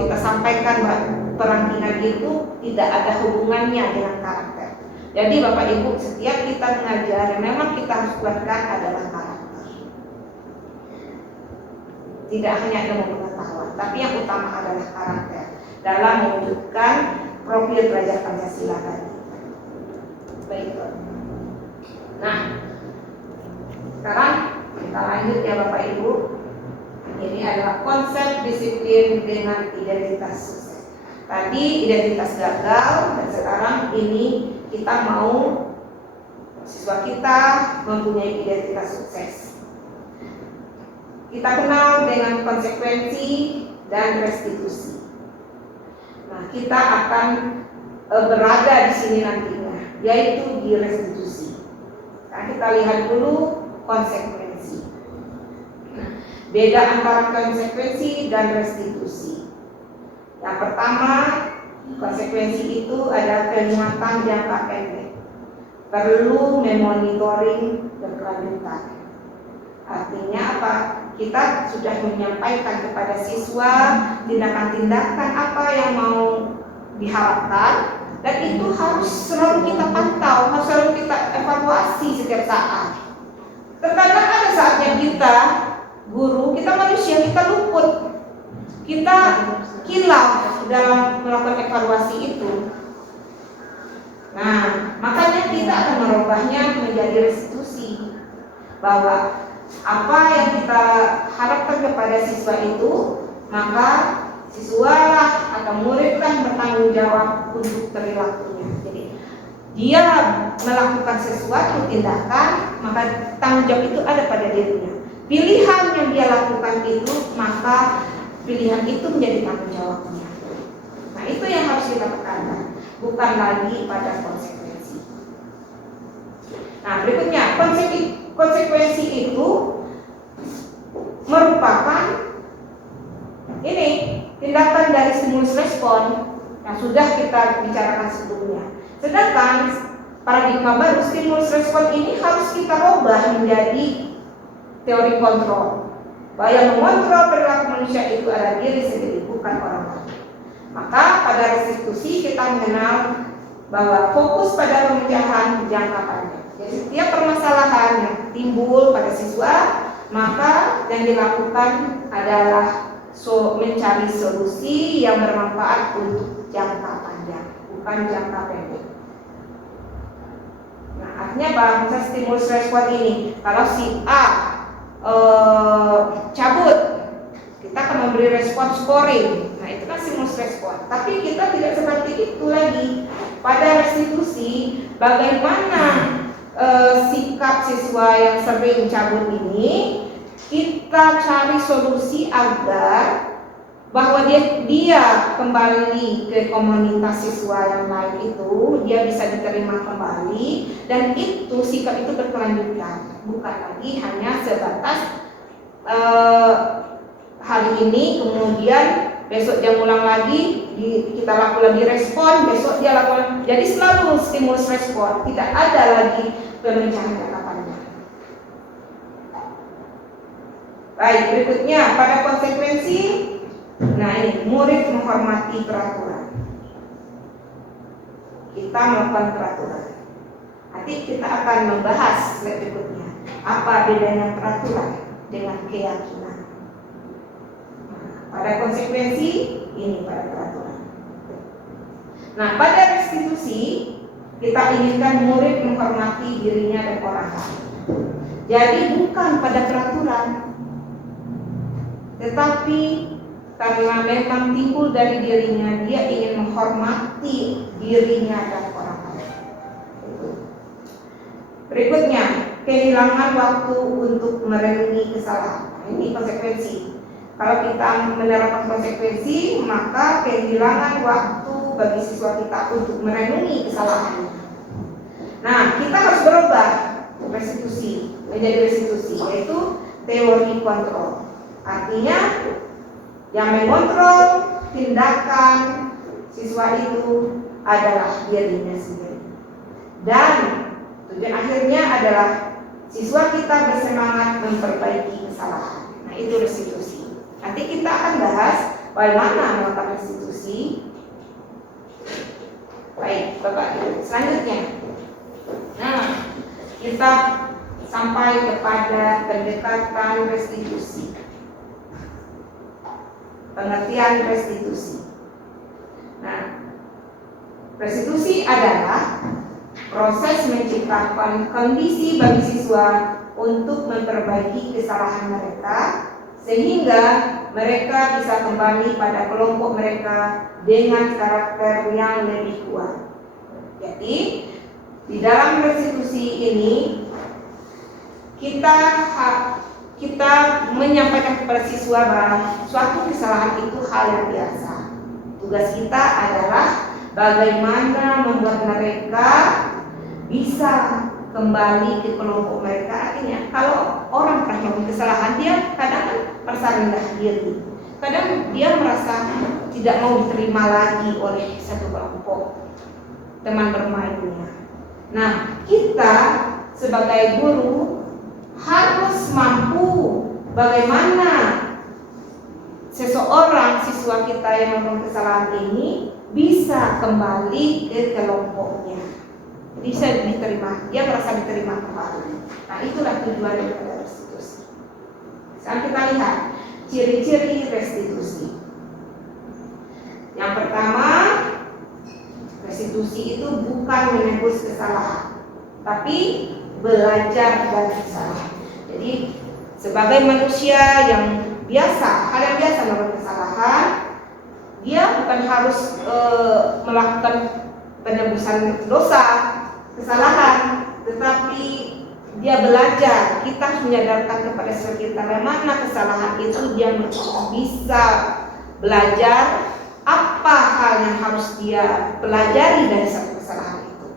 kita sampaikan bahwa perangkingan itu tidak ada hubungannya dengan karakter. Jadi Bapak Ibu, setiap kita mengajar yang memang kita harus kuatkan adalah karakter. Tidak hanya ilmu pengetahuan, tapi yang utama adalah karakter dalam mewujudkan profil pelajar Pancasila tadi. Baik. Nah, sekarang kita lanjut ya Bapak Ibu. Ini adalah konsep disiplin dengan identitas sukses. Tadi identitas gagal, dan sekarang ini kita mau siswa kita mempunyai identitas sukses. Kita kenal dengan konsekuensi dan restitusi. Nah, kita akan berada di sini nantinya, yaitu di restitusi. Nah, kita lihat dulu konsekuensi. Beda antara konsekuensi dan restitusi. Yang pertama, konsekuensi itu ada peringatan jangka pendek. Perlu memonitoring berkelanjutan. Artinya apa? Kita sudah menyampaikan kepada siswa tindakan-tindakan apa yang mau diharapkan, dan itu harus selalu kita pantau, harus selalu kita evaluasi setiap saat. Terkadang ada saatnya kita guru, kita manusia, kita luput, kita kilaf dalam melakukan evaluasi itu. Nah, makanya kita akan merubahnya menjadi restitusi, bahwa apa yang kita harapkan kepada siswa itu, maka siswalah atau muridlah bertanggung jawab untuk perilakunya. Jadi dia melakukan sesuatu tindakan, maka tanggung jawab itu ada pada dirinya. Pilihan yang dia lakukan itu, maka pilihan itu menjadi tanggung jawabnya. Nah, itu yang harus kita tekankan, bukan lagi pada konsekuensi. Nah, berikutnya konsekuensi itu merupakan ini tindakan dari stimulus respon yang sudah kita bicarakan sebelumnya. Sedangkan paradigma baru stimulus respon ini harus kita rubah menjadi teori kontrol, bahwa yang mengontrol perilaku manusia itu adalah diri sendiri, bukan orang lain. Maka pada restitusi kita mengenal bahwa fokus pada pemecahan jangka panjang. Jadi setiap permasalahan yang timbul pada siswa, maka yang dilakukan adalah mencari solusi yang bermanfaat untuk jangka panjang, bukan jangka pendek. Nah, artinya bangsa stimulus respon ini, kalau si A cabut, kita akan memberi respon scoring. Nah, itu kan stimulus respon. Tapi kita tidak seperti itu lagi. Pada restitusi, bagaimana sikap siswa yang sering cabut ini, kita cari solusi agar bahwa dia kembali ke komunitas siswa yang lain itu, dia bisa diterima kembali, dan itu sikap itu berkelanjutan, bukan lagi hanya sebatas hari ini kemudian besok dia ngulang lagi, kita lakukan lagi respon, besok dia lakukan. Jadi selalu stimulus respon, tidak ada lagi pemecahan jangka panjang. Baik, berikutnya pada konsekuensi. Nah ini, murid menghormati peraturan. Kita melakukan peraturan. Nanti kita akan membahas slide berikutnya, apa bedanya peraturan dengan keyakinan. Pada konsekuensi, ini pada peraturan. Nah, pada restitusi, kita inginkan murid menghormati dirinya dan orang lain. Jadi bukan pada peraturan, tetapi karena memang timbul dari dirinya, dia ingin menghormati dirinya dan orang lain. Berikutnya, kehilangan waktu untuk merenungi kesalahan. Ini konsekuensi. Kalau kita menerapkan konsekuensi, maka kehilangan waktu bagi siswa kita untuk merenungi kesalahannya. Nah, kita harus berubah restitusi menjadi restitusi, yaitu teori kontrol. Artinya, yang mengontrol tindakan siswa itu adalah dirinya sendiri. Dan tujuan akhirnya adalah siswa kita bersemangat memperbaiki kesalahan. Nah, itu restitusi. Nanti kita akan bahas bagaimana melakukan restitusi. Baik, Bapak Ibu. Selanjutnya, nah kita sampai kepada pendekatan restitusi. Pengertian restitusi. Nah, restitusi adalah proses menciptakan kondisi bagi siswa untuk memperbaiki kesalahan mereka, sehingga mereka bisa kembali pada kelompok mereka dengan karakter yang lebih kuat. Jadi, di dalam restitusi ini kita menyampaikan kepada siswa bahwa suatu kesalahan itu hal yang biasa. Tugas kita adalah bagaimana membuat mereka bisa kembali ke kelompok mereka. Artinya kalau orang pernah melakukan kesalahan, dia kadang merasa rendah diri, kadang dia merasa tidak mau diterima lagi oleh satu kelompok teman bermainnya. Nah, kita sebagai guru harus mampu bagaimana seseorang siswa kita yang melakukan kesalahan ini bisa kembali ke kelompoknya, bisa diterima, dia merasa diterima kembali. Nah, itulah tujuan daripada restitusi. Sekarang kita lihat ciri-ciri restitusi. Yang pertama, restitusi itu bukan menebus kesalahan, tapi belajar dari kesalahan. Jadi sebagai manusia yang biasa, hal yang biasa melakukan kesalahan, dia bukan harus melakukan penebusan dosa, kesalahan, tetapi dia belajar. Kita harus menyadarkan kepada diri kita bagaimana kesalahan itu dia bisa belajar apa hal yang harus dia pelajari dari satu kesalahan itu.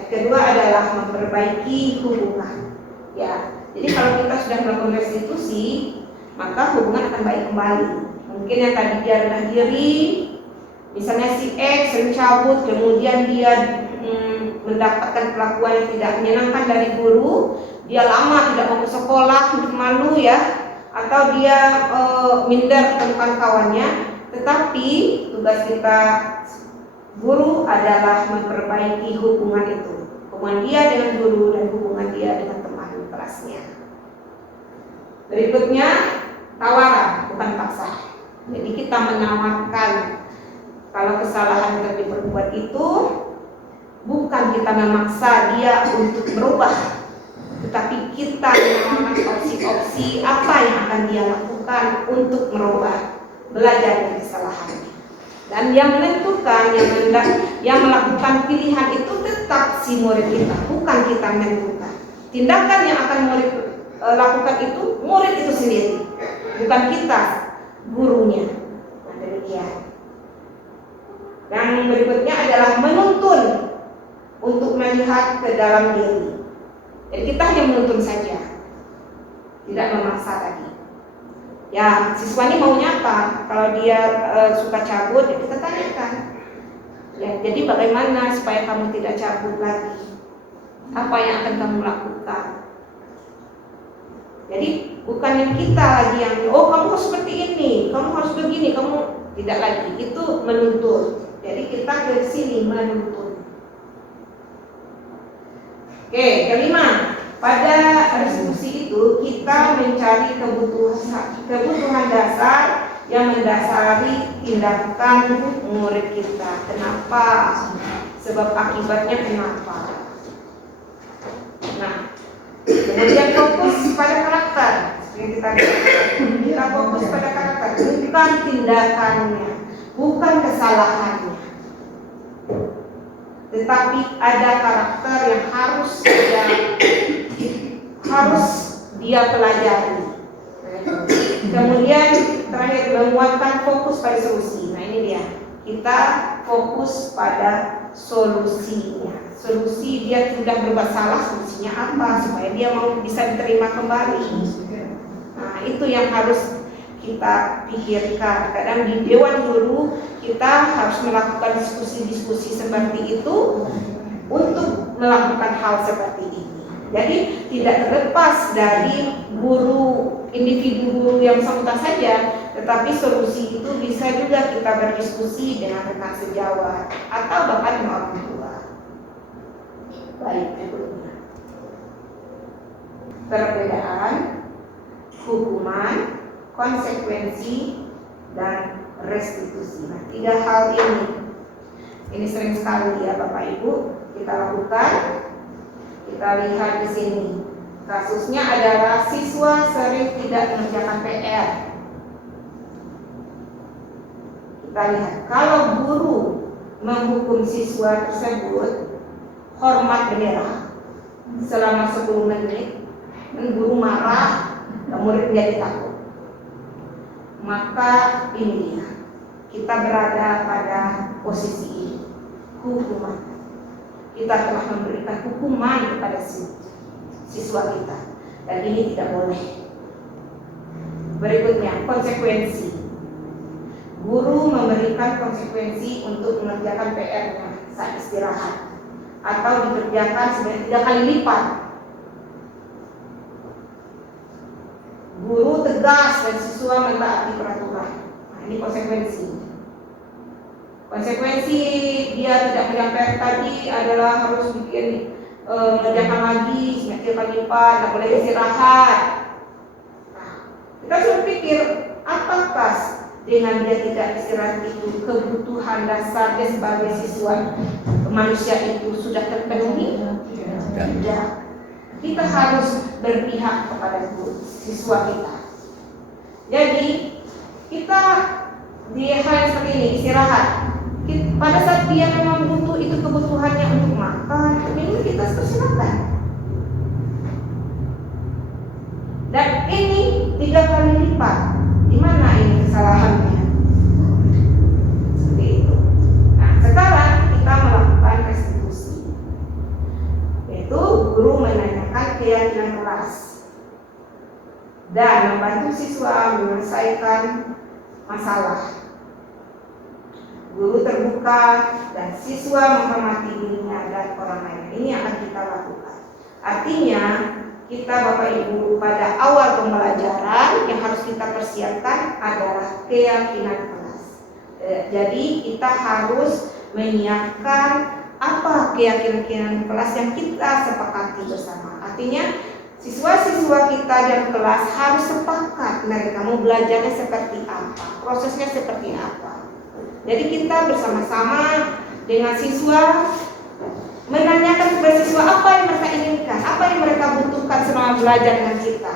Yang kedua adalah memperbaiki hubungan. Ya, jadi kalau kita sudah melakukan restitusi, maka hubungan akan baik kembali. Mungkin yang tadi dia rendah diri, misalnya si X sering cabut, kemudian dia mendapatkan perlakuan yang tidak menyenangkan dari guru, dia lama tidak mau ke sekolah, malu ya, atau dia minder tentang kawannya. Tetapi tugas kita guru adalah memperbaiki hubungan itu, hubungan dia dengan guru dan hubungan dia dengan teman kelasnya. Berikutnya, tawaran bukan paksa. Jadi kita menawarkan kalau kesalahan yang diperbuat itu bukan kita memaksa dia untuk berubah, tetapi kita menawarkan opsi-opsi apa yang akan dia lakukan untuk merubah, belajar dari kesalahan. Dan yang menentukan, yang melakukan pilihan itu tetap si murid kita, bukan kita menentukan. Tindakan yang akan murid lakukan itu murid itu sendiri, bukan kita, gurunya. Nah, demikian. Yang berikutnya adalah menuntun untuk melihat ke dalam diri. Jadi kita hanya menuntun saja, tidak memaksa tadi. Ya, siswa ini maunya apa? Kalau dia suka cabut, ya kita tanyakan. Ya, jadi bagaimana supaya kamu tidak cabut lagi? Apa yang akan kamu lakukan? Jadi bukannya kita lagi yang, oh kamu harus seperti ini, kamu harus begini, kamu tidak lagi. Itu menuntut. Jadi kita ke sini menuntut. Oke, kelima. Pada diskusi itu kita mencari kebutuhan dasar yang mendasari tindakan murid kita. Kenapa? Sebab akibatnya kenapa? Nah, kemudian fokus pada karakter. Seperti kita fokus pada karakter, bukan tindakannya, bukan kesalahannya. Tetapi ada karakter yang harus dia pelajari. Kemudian terakhir menguatkan fokus pada solusi. Nah ini dia, kita fokus pada solusinya. Solusi dia sudah berbuat salah, solusinya apa supaya dia mau bisa diterima kembali. Nah itu yang harus kita pikirkan. Kadang di Dewan Guru kita harus melakukan diskusi-diskusi seperti itu untuk melakukan hal seperti ini. Jadi tidak terlepas dari individu guru yang bersangkutan saja, tetapi solusi itu bisa juga kita berdiskusi dengan rekan sejawat atau bahkan dengan orang tua. Baik, berikutnya. Perbedaan hukuman, konsekuensi, dan restitusi. Nah, 3 hal ini sering sekali ya Bapak Ibu kita lakukan. Kita lihat di sini. Kasusnya adalah siswa sering tidak mengerjakan PR. Kita lihat, kalau guru menghukum siswa tersebut, hormat bendera selama 10 menit, guru marah, murid menjadi takut. Maka ini dia, kita berada pada posisi ini, hukuman. Kita telah memberikan hukuman kepada siswa kita, dan ini tidak boleh. Berikutnya, konsekuensi. Guru memberikan konsekuensi untuk mengerjakan PR-nya saat istirahat atau dikerjakan sebanyak 3 kali lipat. Guru tegas dan siswa mentaati peraturan. Nah, ini konsekuensi. Konsekuensi dia tidak menyampaikan tadi adalah harus mengerjakan lagi sebanyak 3 kali lipat, tidak boleh istirahat. Nah, kita sudah pikir apakah dengan dia tidak istirahat itu kebutuhan dasarnya sebagai siswa manusia itu sudah terpenuhi? Tidak. Kita harus berpihak kepada siswa kita. Jadi kita di hal seperti ini istirahat. Pada saat dia memang butuh itu kebutuhannya untuk makan, minum, kita persilakan. Dan ini 3 kali lipat. Di mana ini kesalahannya? Seperti itu. Nah, sekarang kita melakukan restitusi. Yaitu guru menanyakan keyakinan kelas dan membantu siswa menyelesaikan masalah. Guru terbuka dan siswa menghormati dirinya dan orang lain. Ini yang akan kita lakukan. Artinya kita Bapak Ibu pada awal pembelajaran yang harus kita persiapkan adalah keyakinan kelas. Jadi kita harus menyiapkan apa keyakinan kelas yang kita sepakati bersama. Artinya siswa-siswa kita dan kelas harus sepakat mereka mau belajarnya seperti apa, prosesnya seperti apa. Jadi kita bersama-sama dengan siswa menanyakan kepada siswa apa yang mereka inginkan, apa yang mereka butuhkan selama belajar dengan kita.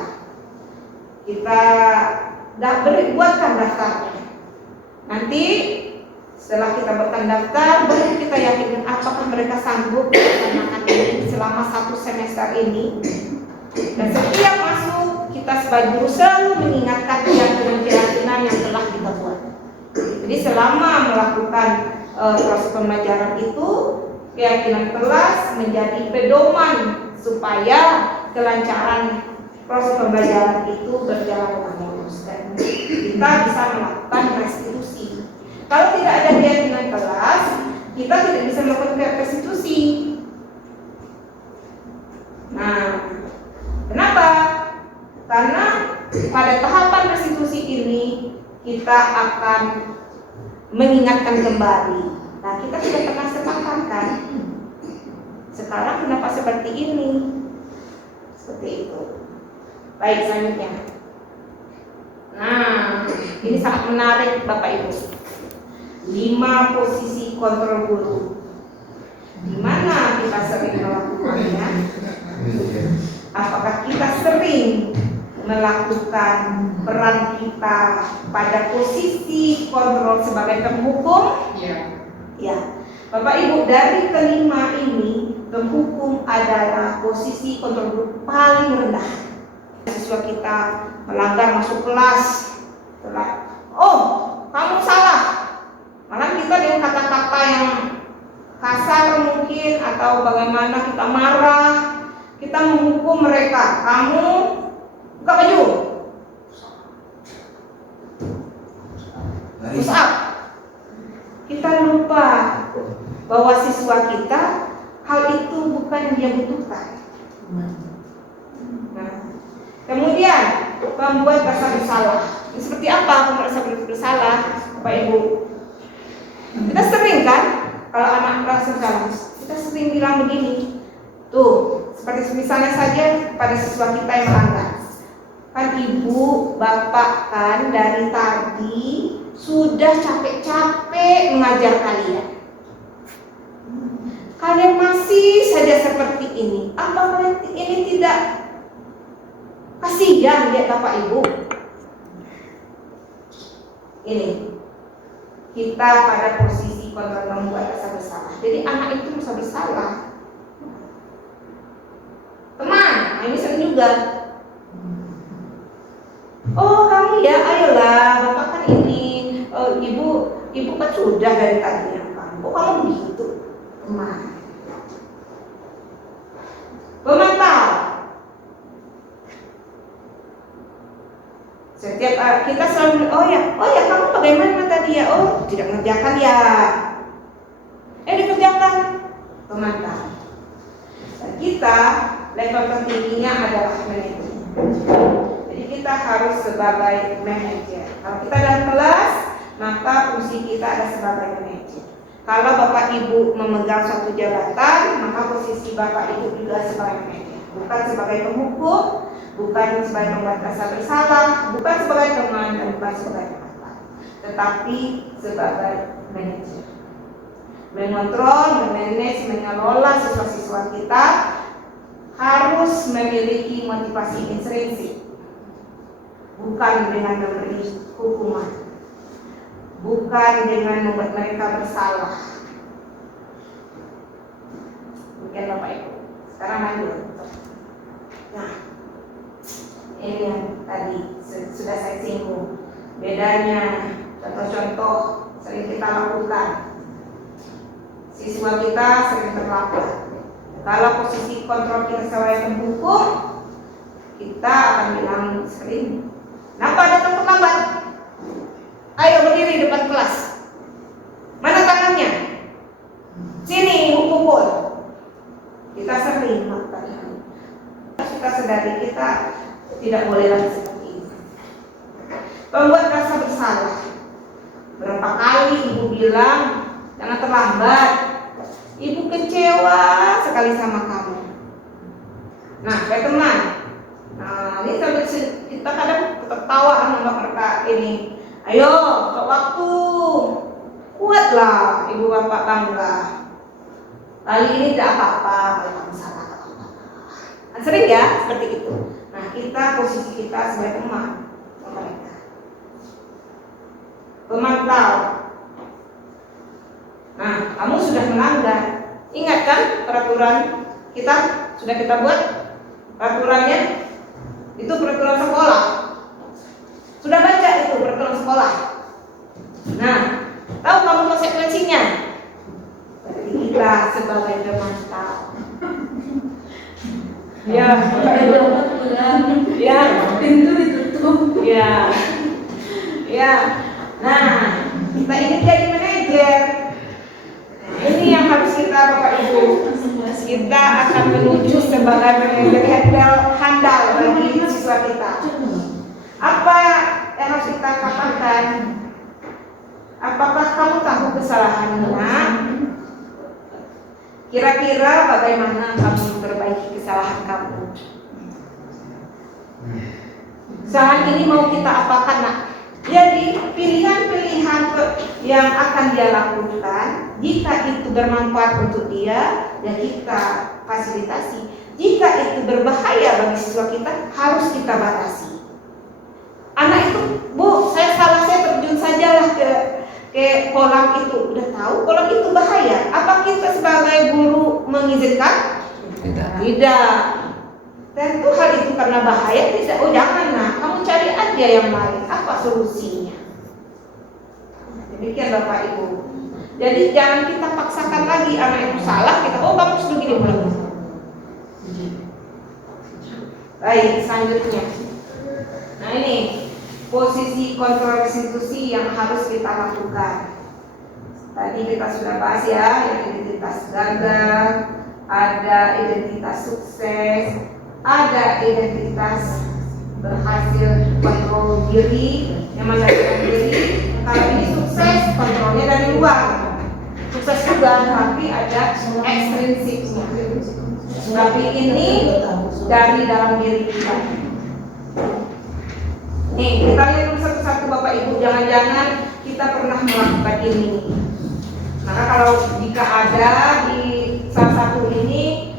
Kita buatkan daftarnya. Nanti setelah kita buatkan daftar, baru kita yakin apakah mereka sanggup melaksanakan ini selama 1 semester ini. Dan setiap masuk, kita sebagai guru selalu mengingatkan keyakinan-keyakinan yang telah kita buat. Jadi selama melakukan proses pembelajaran itu, keyakinan kelas menjadi pedoman supaya kelancaran proses pembelajaran itu berjalan dengan baik. terus dan kita bisa melakukan restitusi. Kalau tidak ada keyakinan kelas, kita tidak bisa melakukan restitusi. Nah, kenapa? Karena pada tahapan restitusi ini kita akan mengingatkan kembali. Nah, kita sudah pernah sepakatkan. Sekarang kenapa seperti ini? Seperti itu. Baik, selanjutnya. Nah, ini sangat menarik Bapak Ibu. 5 posisi kontrol guru. Di mana kita sering melakukannya? Apakah kita sering melakukan peran kita pada posisi kontrol sebagai penghukum? Ya. Bapak Ibu, dari kelima ini, penghukum adalah posisi kontrol guru paling rendah. Siswa kita melanggar masuk kelas, oh kamu salah, malah kita dengan kata-kata yang kasar mungkin atau bagaimana kita marah, kita menghukum mereka. Kamu buka baju, push up. Kita lupa bahwa siswa kita hal itu bukan yang dia butuhkan. Nah, kemudian membuat rasa bersalah. Seperti apa membuat rasa bersalah, Bapak Ibu? Kita sering kan, kalau anak merasa bersalah, kita sering bilang begini. Tuh, seperti misalnya saja pada siswa kita yang melanggar. Kan ibu, bapak kan dari tadi sudah capek-capek mengajar kalian. Kalian masih saja seperti ini. Apa kalian ini tidak kasihan lihat bapak ibu? Ini kita pada posisi kontrol membuat rasa bersalah. Jadi anak itu merasa bersalah. Teman, ini sering juga. Oh kamu ya, ayolah, bapak kan ini, ibu kan sudah dari tadi yang kamu. Oh kamu begitu, teman. Memantau. Setiap kita selalu, oh ya kamu bagaimana tadi ya? Oh tidak mengerjakan ya. Dikerjakan. Memantau. Dan kita level tertingginya adalah manajer. Jadi kita harus sebagai manajer. Kalau kita dalam kelas, maka fungsi kita ada sebagai manajer. Kalau Bapak Ibu memegang suatu jabatan, maka posisi Bapak Ibu juga sebagai manajer. Bukan sebagai penghukum, bukan sebagai pembuat rasa bersalah, bukan sebagai teman, dan bukan sebagai partner, tetapi sebagai manajer. Mengontrol, memanage, mengelola siswa-siswa kita harus memiliki motivasi intrinsik. Bukan dengan memberi hukuman, bukan dengan membuat mereka bersalah. Mungkin Bapak Ibu. Sekarang lanjut. Nah, ini yang tadi sudah saya singgung. Bedanya contoh-contoh sering kita lakukan. Siswa kita sering terlapor. Kalau posisi kontrol kita sebagai penghukum, kita akan bilang sering. Kenapa datang terlambat? Ayo berdiri depan kelas. Mana tangannya? Sini, pukul. Kita sering melakukan hal ini. Kita sadari kita tidak boleh lagi seperti ini. Membuat rasa bersalah. Berapa kali ibu bilang jangan terlambat. Ibu kecewa sekali sama kamu. Nah, kayak teman. Nah, ini sampai kita kadang tertawa sama mereka ini. Ayo, waktu kuatlah ibu bapak bangga. Kali ini tidak apa-apa kalau kamu salah. Sering ya seperti itu. Nah, kita posisi kita sebagai teman mereka. Pemantau. Nah, kamu sudah melanggar. Ingat kan peraturan kita sudah kita buat peraturannya? Itu peraturan sekolah. Sudah baca itu peraturan sekolah. Nah, tahu kamu konsekuensinya? Jadi kita sebagai pemantau. Ya, ya, pintu ditutup Ya, ya. Nah, kita ingin jadi manajer. Ini yang harus kita Bapak Ibu. Kita akan menuju sebagai manajer handal bagi siswa kita. Apa yang harus kita katakan? Apakah kamu tahu kesalahanmu? Kira-kira bagaimana kamu memperbaiki kesalahan kamu? Kesalahan ini mau kita apakan, nak? Jadi pilihan-pilihan yang akan dia lakukan, jika itu bermanfaat untuk dia, ya kita fasilitasi. Jika itu berbahaya bagi siswa kita, harus kita batasi. Anak itu, Bu, saya salah, saya terjun sajalah ke kolam itu. Udah tahu kolam itu bahaya. Apa kita sebagai guru mengizinkan? Tidak. Tentu hal itu karena bahaya tidak. Oh jangan, nah kamu cari aja yang lain. Apa solusinya? Demikian Bapak Ibu. Jadi jangan kita paksakan lagi anak itu salah. Kita kamu sudah gini belum? Baik, selanjutnya. Nah ini posisi kontrol restitusi yang harus kita lakukan. Tadi kita sudah bahas ya, yang identitas gagal, ada identitas sukses, ada identitas berhasil kontrol diri, yang mengendalikan diri. Kalau ini sukses, kontrolnya dari luar. Sukses juga, tapi ada ekstrinsiknya. Tapi ini dari dalam diri kita. Nih, kita lihat dulu satu-satu Bapak Ibu. Jangan-jangan kita pernah melakukan ini. Maka kalau jika ada di salah satu ini,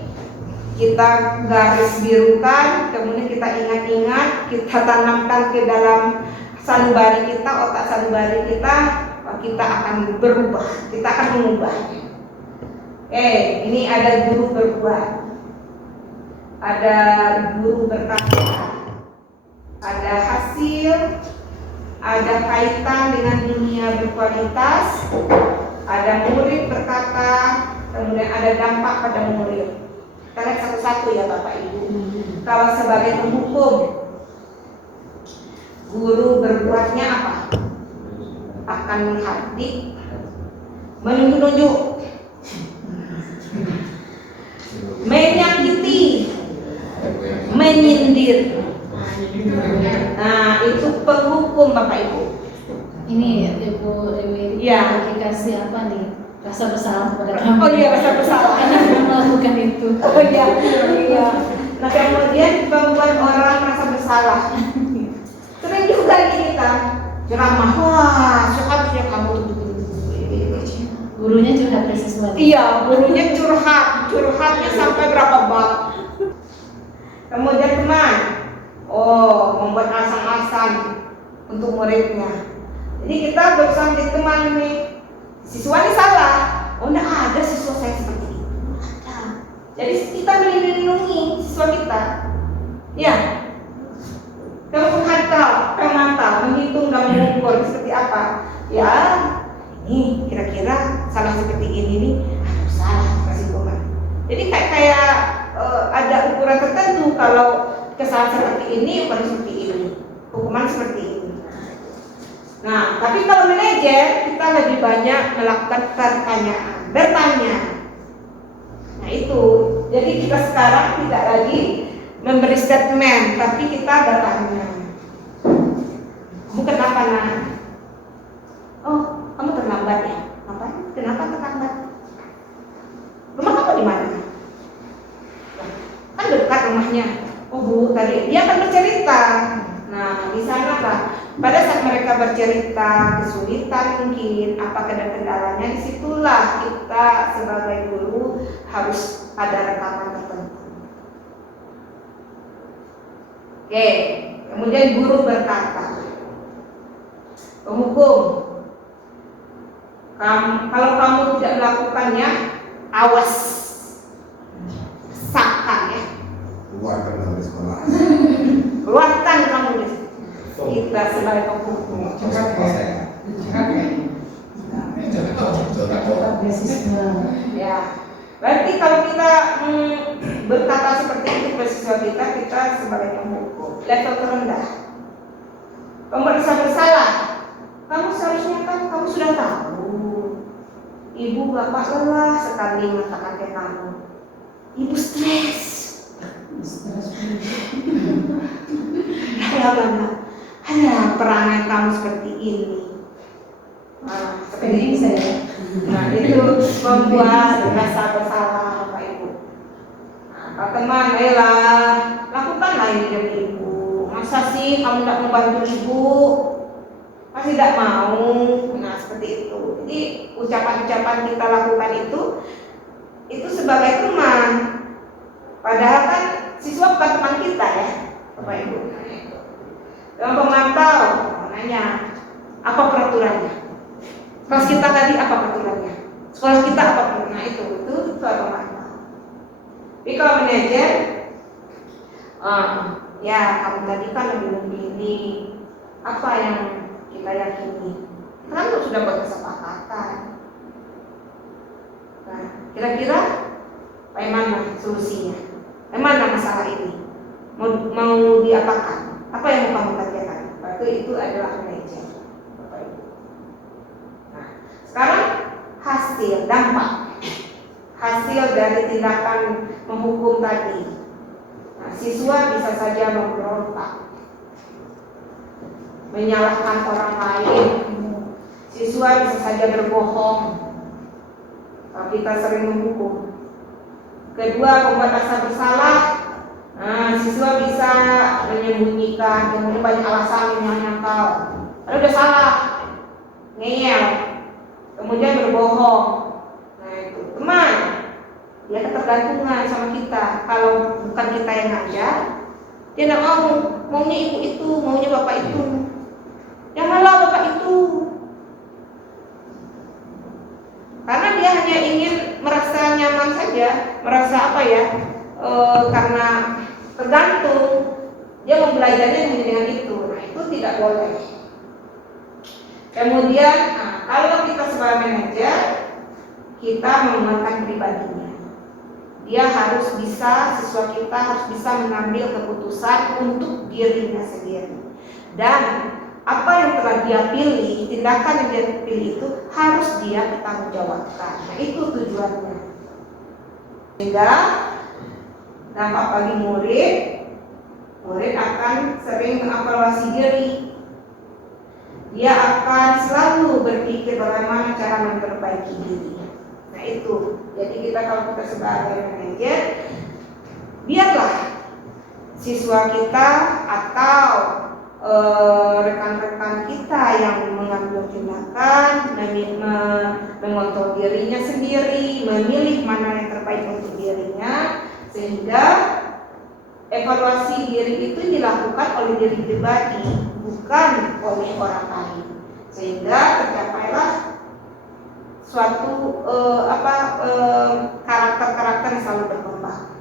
kita garis birukan, kemudian kita ingat-ingat, kita tanamkan ke dalam sanubari kita, otak sanubari kita, kita akan berubah, kita akan mengubahnya. Ini ada guru berbuat, ada guru berkata, ada hasil, ada kaitan dengan dunia berkualitas, ada murid berkata, kemudian ada dampak pada murid. Kita lihat satu-satu ya Bapak Ibu. Kalau sebagai penghukum, guru berbuatnya apa? Akan menghadik, menunjuk-nunjuk, menyakiti, menyindir. Nah itu penghukum Bapak Ibu. Ini Ibu Dewi Ya. dikasih apa nih? Rasa bersalah kepada kamu. Oh iya, rasa bersalah. Karena kamu melakukan itu. Oh iya, iya. Nah kemudian membuat orang merasa bersalah. Sering juga nih kita ceramah, wah seharusnya kamu Gurunya curhat ke siswa. Iya, gurunya curhatnya sampai berapa bab. Kemudian teman, membuat alasan-alasan untuk muridnya. Jadi kita berusaha menjadi teman nih. Siswa ini salah. Oh, enggak ada siswa saya seperti itu. Ada. Jadi kita melindungi siswa kita. Ya. Kamu memantau, menghitung dan mengukur seperti apa. Ya, ini kira-kira salah seperti ini nih. Salah kasih hukuman. Jadi kayak ada ukuran tertentu. Kalau kesalahan seperti ini, ukuran seperti ini. Hukuman seperti ini. Nah, tapi kalau manajer kita lebih banyak melakukan pertanyaan, bertanya. Nah itu, jadi kita sekarang tidak lagi memberi statement, tapi kita bertanya. Kamu kenapa nak? Oh, kamu terlambat ya? Kenapa terlambat? Rumah kamu di mana? Kan dekat rumahnya. Oh Bu, tadi dia akan bercerita. Nah, di sana lah. Pada saat mereka bercerita kesulitan mungkin apa kendalanya, disitulah kita sebagai guru harus ada rekaman tertentu. Oke, kemudian guru berkata, penghukum, kalau kamu tidak melakukannya, awas, sakkan ya. Keluarkan dari sekolah. Keluarkan kamu dari sekolah. Kita sebagai penghukum. Ya, berarti kalau kita berkata seperti itu ke siswa kita sebagai penghukum level terendah. Kamu merasa bersalah. Kamu seharusnya kan kamu sudah tahu. Ibu bapak lelah sekali mengatakan kamu. Ibu stres. Lama-lama hanya perangai kamu seperti ini. Nah, seperti ini saya. Nah, itu membuat rasa bersalah Bapak Ibu. Nah, Pak teman, ayolah, lakukanlah ini demi Ibu. Masa sih kamu tidak membantu Ibu? Masih tidak mau? Nah, seperti itu. Jadi ucapan-ucapan kita lakukan itu sebagai teman. Padahal kan siswa bukan teman kita ya, Bapak Ibu. Dalam pemantau, nanya apa peraturannya? Kelas kita tadi apa peraturannya? Sekolah kita apa peraturannya? Nah, itu pemantau. Tapi kalau manajer, ya kamu tadi kan lebih memilih apa yang kita yakini. Kan sudah buat kesepakatan. Nah, kira-kira bagaimana solusinya? Bagaimana masalah ini? Mau diapakan? Apa yang mau kamu kerjakan? Itu adalah manajer. Nah, sekarang dampak hasil dari tindakan menghukum tadi. Nah, siswa bisa saja memberontak, menyalahkan orang lain. Siswa bisa saja berbohong kalau kita sering menghukum. Kedua, membuat rasa bersalah. Nah, siswa bisa menyembunyikan, kemudian banyak alasan yang nyangkal. Lalu udah salah, ngeyel, kemudian berbohong. Nah, itu teman, dia ketergantungan sama kita. Kalau bukan kita yang ngajar, dia tidak maunya ibu itu, maunya bapak itu. Janganlah bapak itu. Karena dia hanya ingin merasa nyaman saja, merasa karena tergantung, dia mau belajarnya dengan itu. Nah, itu tidak boleh. Kemudian, kalau kita sebagai manajer, kita menggunakan pribadinya. Dia harus bisa, siswa kita harus bisa mengambil keputusan untuk dirinya sendiri. Dan apa yang telah dia pilih, tindakan yang dia pilih itu harus dia bertanggungjawabkan. Nah, itu tujuannya. Sehingga dampak bagi murid akan sering mengevaluasi diri. Dia akan selalu berpikir bagaimana cara memperbaiki diri. Nah, itu. Jadi kalau kita sebagai manajer, biarlah siswa kita atau rekan-rekan kita yang mengambil tindakan, mengontrol dirinya sendiri, memilih mana yang terbaik untuk dirinya, sehingga evaluasi diri itu dilakukan oleh diri pribadi, bukan oleh orang lain, sehingga tercapailah suatu karakter-karakter yang selalu berkembang.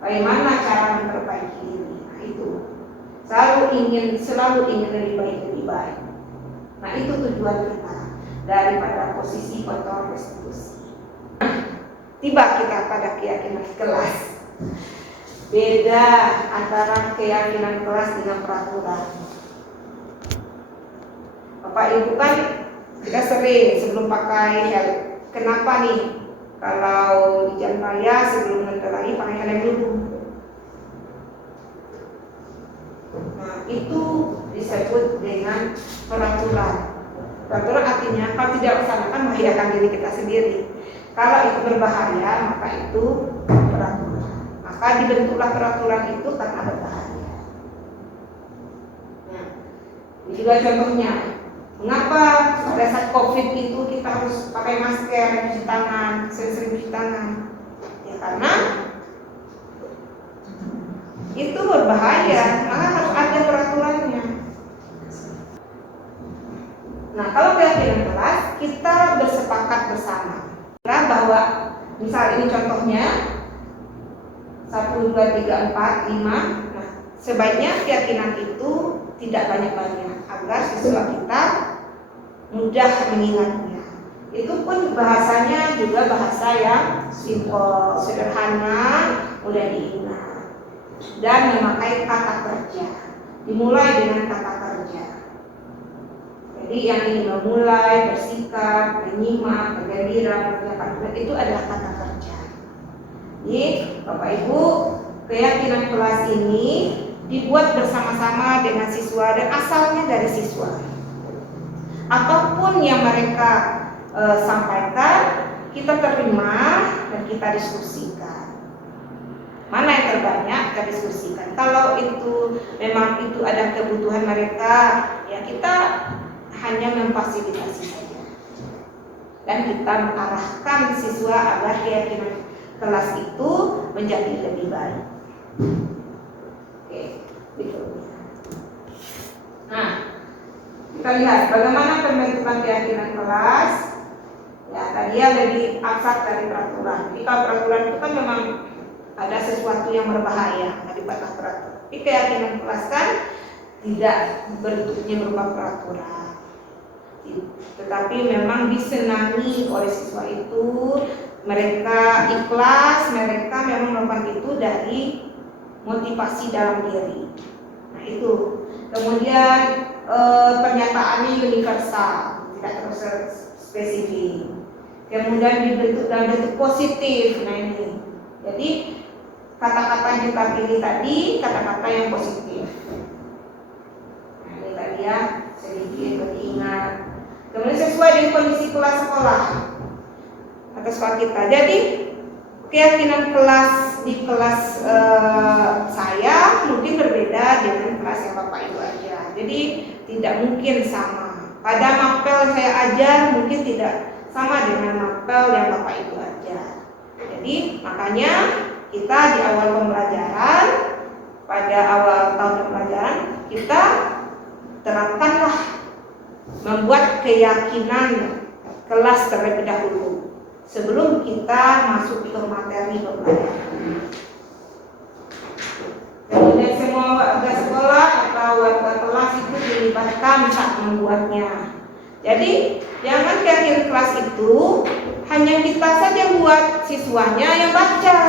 Bagaimana cara memperbaiki diri? Nah, itu selalu ingin lebih baik. Nah, itu tujuan kita daripada posisi kontrol restitusi. Tiba kita pada keyakinan kelas. Beda antara keyakinan kelas dengan peraturan. Bapak Ibu kan kita sering sebelum pakai helm. Kenapa nih kalau di jalan raya sebelum mengendarai pakai helm dulu? Nah, itu disebut dengan peraturan. Peraturan artinya kalau tidak laksanakan membahayakan diri kita sendiri. Kalau itu berbahaya, maka itu peraturan. Maka dibentuklah peraturan itu karena berbahaya. Nah, ini juga contohnya. Mengapa pada saat COVID itu kita harus pakai masker, cuci tangan, sering-sering cuci tangan? Ya karena itu berbahaya, maka harus ada peraturannya. Nah, kalau keyakinan kelas, kita bersepakat bersama bahwa misal ini contohnya 1, 2, 3, 4, 5. Nah, sebaiknya keyakinan itu tidak banyak-banyak agar siswa kita mudah mengingatnya. Itu pun bahasanya juga bahasa yang simpel, sederhana, mudah diingat, dan memakai kata kerja. Dimulai dengan kata kerja. Jadi yang ini memulai, bersikap, menyimak, bergembira, mengerjakan itu adalah kata kerja. Jadi Bapak Ibu, keyakinan kelas ini dibuat bersama-sama dengan siswa dan asalnya dari siswa. Apapun yang mereka sampaikan, kita terima dan kita diskusikan. Mana yang terbanyak kita diskusikan. Kalau itu memang itu ada kebutuhan mereka, ya kita hanya memfasilitasi saja. Dan kita mengarahkan siswa agar keyakinan kelas itu menjadi lebih baik. Oke, berikutnya. Nah, kita lihat bagaimana pembentukan keyakinan kelas. Ya, tadi ya lebih abstrak dari peraturan. Jadi kalau peraturan itu kan memang ada sesuatu yang berbahaya, nggak dipatah peraturan. Tapi keyakinan kelas kan tidak bentuknya berupa peraturan, tetapi memang disenangi oleh siswa itu. Mereka ikhlas, mereka memang melakukan itu dari motivasi dalam diri. Nah itu. Kemudian pernyataannya universal, tidak terus spesifik. Kemudian dibentuk dalam bentuk positif. Nah ini. Jadi kata-kata yang kita pilih tadi kata-kata yang positif. Nah ini tadi ya sedikit diingat. Kemudian sesuai dengan kondisi kelas sekolah atau sekolah kita. Jadi keyakinan kelas di kelas saya mungkin berbeda dengan kelas yang Bapak Ibu ajar. Jadi tidak mungkin sama. Pada mapel saya ajar mungkin tidak sama dengan mapel yang Bapak Ibu ajar. Jadi makanya kita di awal pembelajaran, pada awal tahun pembelajaran kita terapkanlah membuat keyakinan kelas terlebih dahulu sebelum kita masuk ke materi pembelajaran. Kemudian semua warga sekolah atau warga kelas itu dilibatkan saat membuatnya. Jadi jangan keyakinan kelas itu hanya kita saja buat, siswanya yang baca.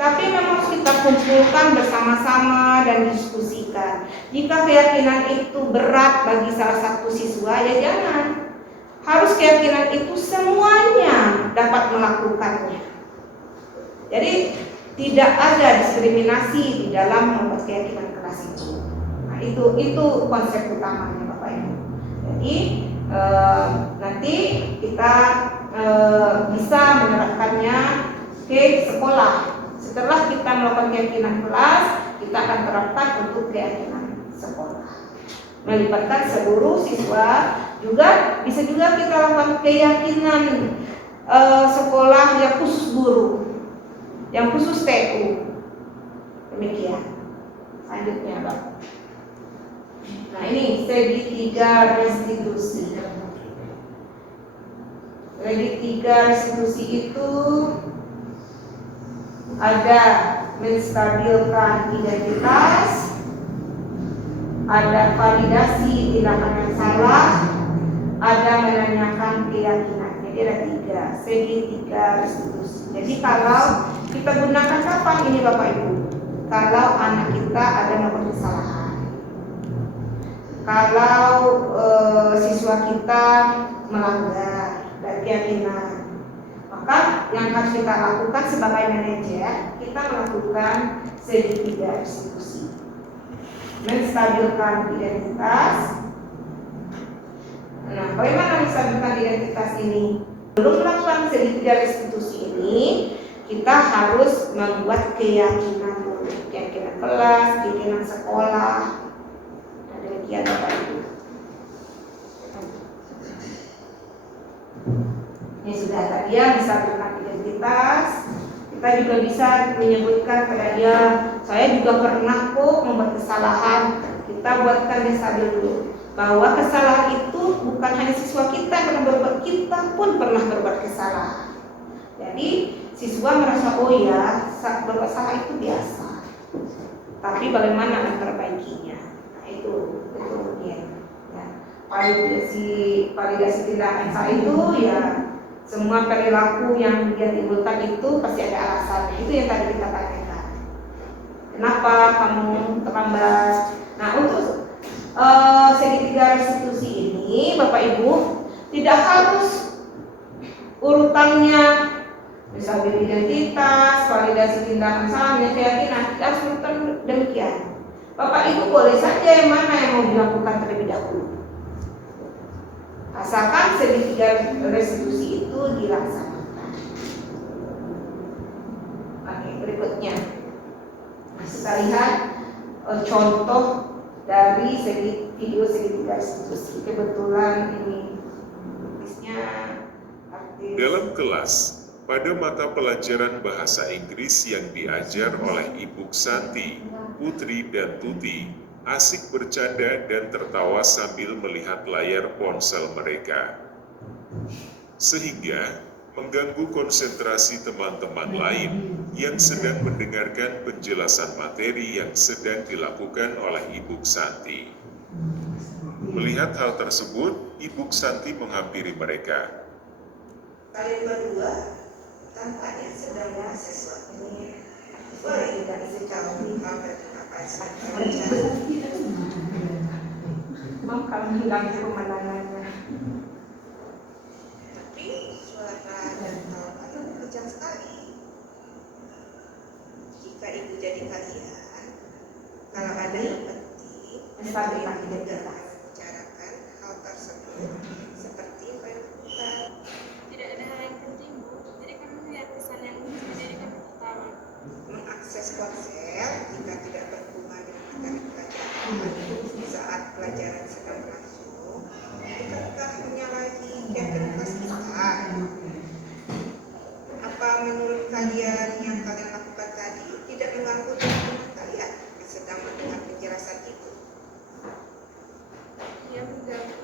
Tapi memang harus kita kumpulkan bersama-sama dan diskusikan. Jika keyakinan itu berat bagi salah satu siswa, ya jangan. Harus keyakinan itu semuanya dapat melakukannya. Jadi tidak ada diskriminasi di dalam membuat keyakinan kelas itu. Nah itu konsep utamanya Bapak Ibu. Jadi nanti kita bisa menerapkannya ke sekolah. Setelah kita melakukan keyakinan kelas, kita akan terapkan untuk keyakinan sekolah. Melibatkan seluruh siswa. Juga bisa juga kita lakukan keyakinan sekolah yang khusus guru, yang khusus TU. Demikian. Selanjutnya, Pak. Nah ini segitiga restitusi. Segitiga restitusi itu ada menstabilkan identitas, ada validasi tindakan yang salah, ada menanyakan keyakinan. Jadi ada tiga, segitiga restitusi. Jadi kalau kita gunakan kapan ini Bapak Ibu? Kalau anak kita ada melakukan kesalahan, kalau siswa kita melanggar dari keyakinan, maka yang harus kita lakukan sebagai manajer, kita melakukan segitiga restitusi. Menstabilkan identitas. Nah, bagaimana menstabilkan identitas ini? Belum melakukan segitiga restitusi ini, kita harus membuat keyakinan dulu, keyakinan kelas, keyakinan sekolah. Nah, demikian Bapak Ibu. Ini sudah tadi ya, menstabilkan identitas. Kita juga bisa menyebutkan pada dia, saya juga pernah kok membuat kesalahan. Kita buatkan dia stabil dulu, bahwa kesalahan itu bukan hanya siswa kita yang pernah berbuat, kita pun pernah berbuat kesalahan. Jadi siswa merasa oh ya, berbuat salah itu biasa. Tapi bagaimana memperbaikinya? Nah itu dia. Ya. Validasi tindakan salah itu ya. Semua perilaku yang dia timbulkan itu pasti ada alasannya. Itu yang tadi kita tanyakan. Kenapa kamu terlambat? Nah untuk segitiga restitusi ini ini Bapak Ibu tidak harus urutannya misalnya identitas, validasi tindakan salah, dan keyakinan, tidak harus urutan demikian. Bapak Ibu boleh saja yang mana yang mau dilakukan terlebih dahulu, asalkan segitiga restitusi itu dilaksanakan. Oke, berikutnya kita lihat contoh dari video segitiga restitusi. Kebetulan ini tulisnya artis. Dalam kelas, pada mata pelajaran bahasa Inggris yang diajar oleh Ibu Santi, Putri dan Tuti, asik bercanda dan tertawa sambil melihat layar ponsel mereka. Sehingga mengganggu konsentrasi teman-teman lain yang sedang mendengarkan penjelasan materi yang sedang dilakukan oleh Ibu Santi. Melihat hal tersebut, Ibu Santi menghampiri mereka. Kalian berdua tampaknya sedang bahas sesuatu ini. Boleh tidak secara pribadi apa saja. Mam kalau hilang pemandangannya. Tapi suara dan tawa itu kencang sekali. Jika ibu jadi kalian, kalau ada yang penting, kita tidak bicarakan hal tersebut seperti apa yang lakukan. Tidak ada hal yang penting, Bu. Jadi kami melihat pesan yang lucu, jadi kami tertawa. Mengakses ponsel jika tidak berhubungan dengan materi pelajaran saat pelajaran sedang berlangsung, bukankah menyalahi kreativitas kita? Apa menurut kalian yang kalian lakukan tadi tidak mengganggu teman kalian yang sedang mendengar penjelasan itu? Ia mengganggu.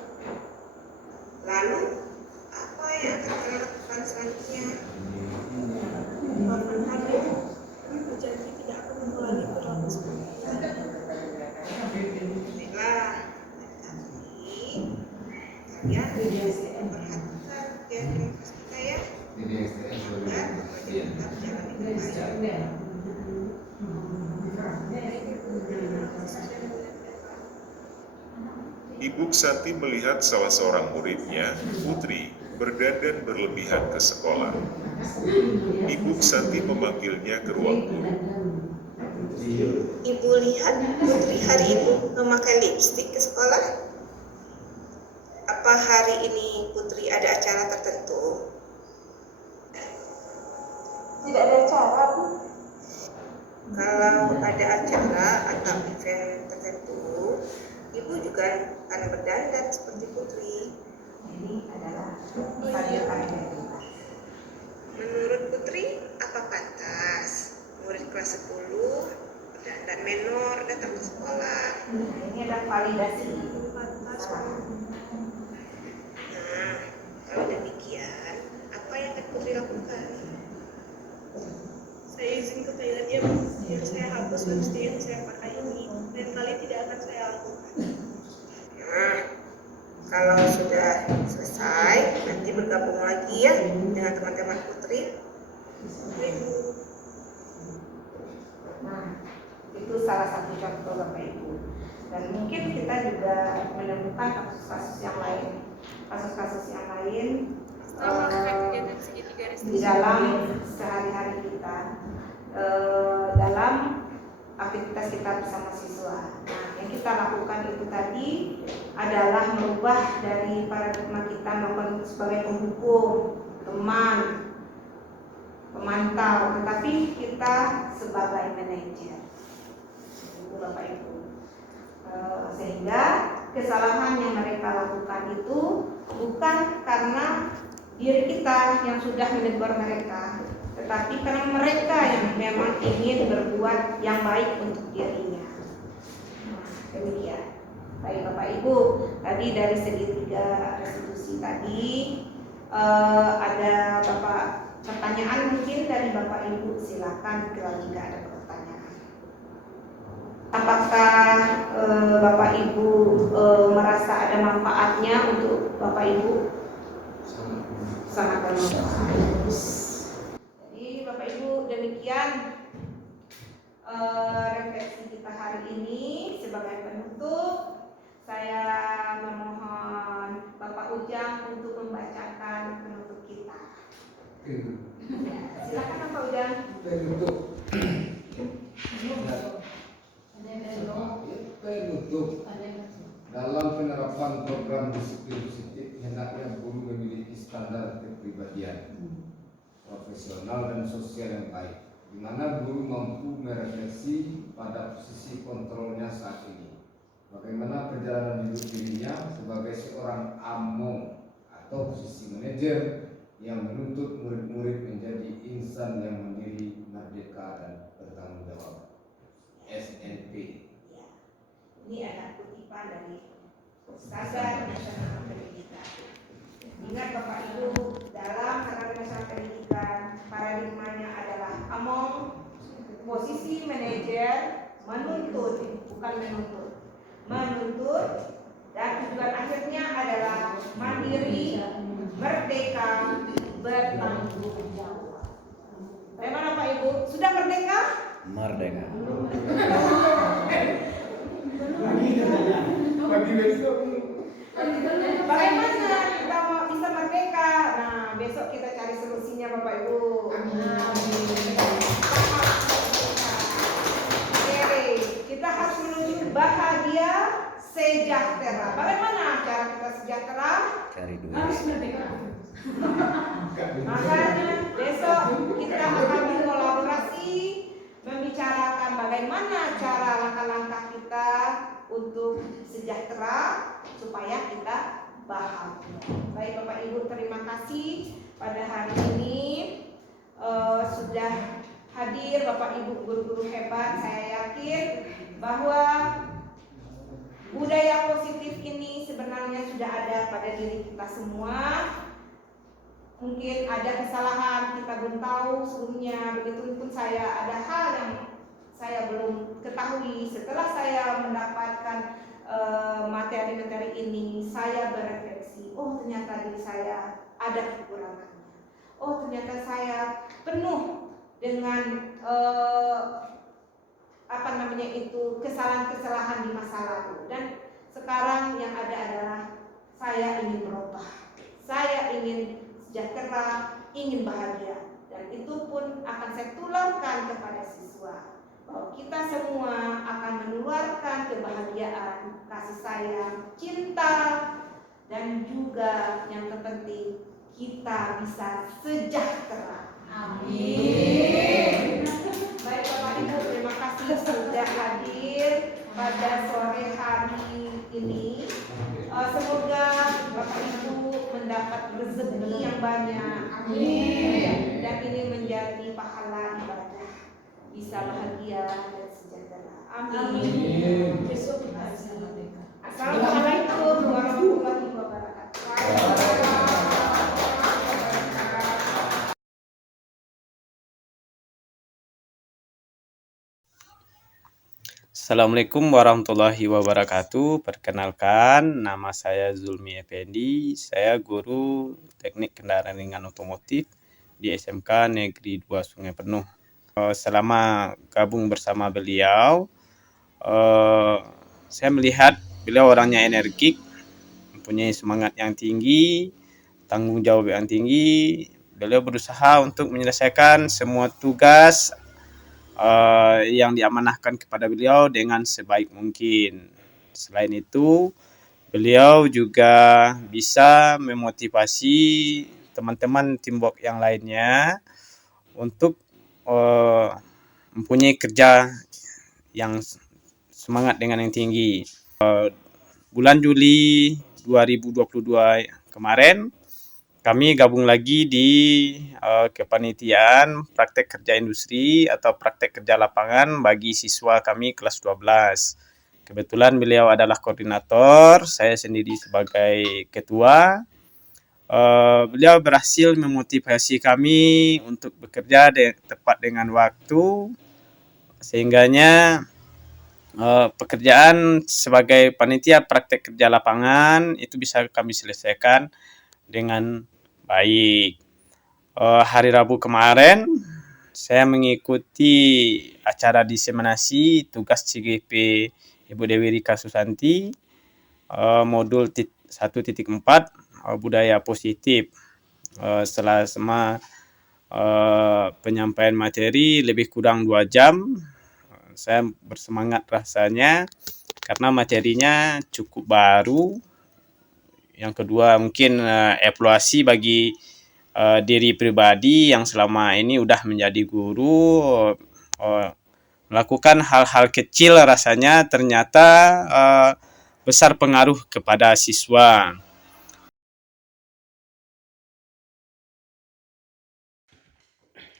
Lalu apa yang akan kalian lakukan selanjutnya? Maafkan kami, kami berjanji tidak akan mengulangi perilaku seperti itu. Baiklah, tapi kalian perhatikan kreativitas kita ya. Dan tetap jalan dengan baik. Ibu Santi melihat salah seorang muridnya, Putri, berdandan berlebihan ke sekolah. Ibu Santi memanggilnya ke ruang guru. Ibu lihat Putri hari ini memakai lipstik ke sekolah. Apa hari ini Putri ada acara tertentu? Tidak ada cara, Bu. Kalau ada acara atau event tertentu, Ibu juga akan berdandan seperti Putri. Ini adalah pelajaran identitas. Menurut Putri, apa pantas murid kelas 10 berdandan menor datang ke sekolah? Ini ada validasi. Pantas, Bu. Nah, kalau demikian, apa yang akan Putri lakukan? Saya izin ke toilet ya, Bu. Biar saya hapus lipstik yang saya pakai ini. Lain kali tidak akan saya lakukan. Nah, kalau sudah selesai, nanti bergabung lagi ya dengan teman-teman Putri. Nah, itu salah satu contoh Bapak Ibu. Dan mungkin kita juga menemukan kasus-kasus yang lain. Kasus-kasus yang lain Setelah melakukan kegiatan segitiga di restitusi, dalam sehari-hari kita, dalam aktivitas kita bersama siswa. Nah, yang kita lakukan itu tadi adalah merubah dari paradigma kita melakukan sebagai penghukum, teman, pemantau, tetapi kita sebagai manajer. Itu Bapak Ibu. Sehingga kesalahan yang mereka lakukan itu bukan karena diri kita yang sudah menegur mereka, tetapi karena mereka yang memang ingin berbuat yang baik untuk dirinya. Nah, demikian. Baik Bapak Ibu, tadi dari segitiga restitusi tadi ada Bapak pertanyaan mungkin dari Bapak Ibu, silakan kalau jika ada pertanyaan. Apakah Bapak Ibu merasa ada manfaatnya untuk Bapak Ibu? Sangat bermanfaat. Jadi Bapak Ibu, demikian refleksi kita hari ini. Sebagai penutup, saya memohon Penutup dalam penerapan program disiplin positif hendaknya guru memiliki standar kepribadian profesional dan sosial yang baik, di mana guru mampu merefleksi pada posisi kontrolnya saat ini, bagaimana perjalanan hidup dirinya sebagai seorang among atau posisi manajer yang menuntut murid-murid menjadi insan yang mandiri, merdeka, dan bertanggung jawab. SNP. Ini adalah kutipan dari Standar Nasional Pendidikan. Ingat Bapak Ibu, dalam Standar Nasional Pendidikan, paradigmanya adalah among, posisi manajer, menuntut, bukan menuntut, dan tujuan akhirnya adalah mandiri, merdeka, bertanggung jawab. Bagaimana Pak Ibu? Sudah merdeka? Merdeka. Bagaimana kita mau bisa merdeka? Nah, besok kita cari solusinya Bapak Ibu. Oke, kita harus menuju bahagia sejahtera. Bagaimana cara kita sejahtera? Cari duit. Harus merdeka. Makanya besok kita akan berkolaborasi membicarakan bagaimana cara langkah-langkah kita untuk sejahtera supaya kita bahagia. Baik Bapak Ibu, terima kasih pada hari ini sudah hadir Bapak Ibu guru-guru hebat. Saya yakin bahwa budaya positif ini sebenarnya sudah ada pada diri kita semua. Mungkin ada kesalahan kita belum tahu sebelumnya, begitu pun saya ada hal yang saya belum ketahui. Setelah saya mendapatkan materi-materi ini, saya berefleksi, oh ternyata diri saya ada kekurangannya, oh ternyata saya penuh dengan kesalahan-kesalahan di masa lalu. Dan sekarang yang ada adalah saya ingin berubah, saya ingin sejahtera, ingin bahagia, dan itu pun akan saya tularkan kepada siswa bahwa kita semua akan menularkan kebahagiaan, kasih sayang, cinta, dan juga yang terpenting kita bisa sejahtera. Amin. Baik Bapak Ibu, terima kasih sudah hadir pada sore hari ini. Semoga Bapak Ibu mendapat rezeki yang banyak. Amin. Dan ini menjadi pahala ibadah, bisa bahagia dan sejahtera. Amin. Besok kita bisa merdeka. Assalamualaikum warahmatullahi wabarakatuh. Assalamualaikum warahmatullahi wabarakatuh. Perkenalkan, nama saya Zulmi Effendi. Saya guru teknik kendaraan ringan otomotif di SMK Negeri 2 Sungai Penuh. Selama gabung bersama beliau, saya melihat beliau orangnya energik, mempunyai semangat yang tinggi, tanggung jawab yang tinggi. Beliau berusaha untuk menyelesaikan semua tugas yang diamanahkan kepada beliau dengan sebaik mungkin. Selain itu, beliau juga bisa memotivasi teman-teman teamwork yang lainnya untuk mempunyai kerja yang semangat dengan yang tinggi. Bulan Juli 2022 kemarin, kami gabung lagi di kepanitiaan praktek kerja industri atau praktek kerja lapangan bagi siswa kami kelas 12. Kebetulan beliau adalah koordinator, saya sendiri sebagai ketua. Beliau berhasil memotivasi kami untuk bekerja tepat dengan waktu, sehingganya pekerjaan sebagai panitia praktek kerja lapangan itu bisa kami selesaikan dengan baik. Hari Rabu kemarin saya mengikuti acara diseminasi tugas CGP Ibu Dewi Rika Susanti modul 1.4 budaya positif. Selama penyampaian materi lebih kurang 2 jam. Saya bersemangat rasanya karena materinya cukup baru. Yang kedua mungkin evaluasi bagi diri pribadi yang selama ini udah menjadi guru, melakukan hal-hal kecil rasanya ternyata besar pengaruh kepada siswa.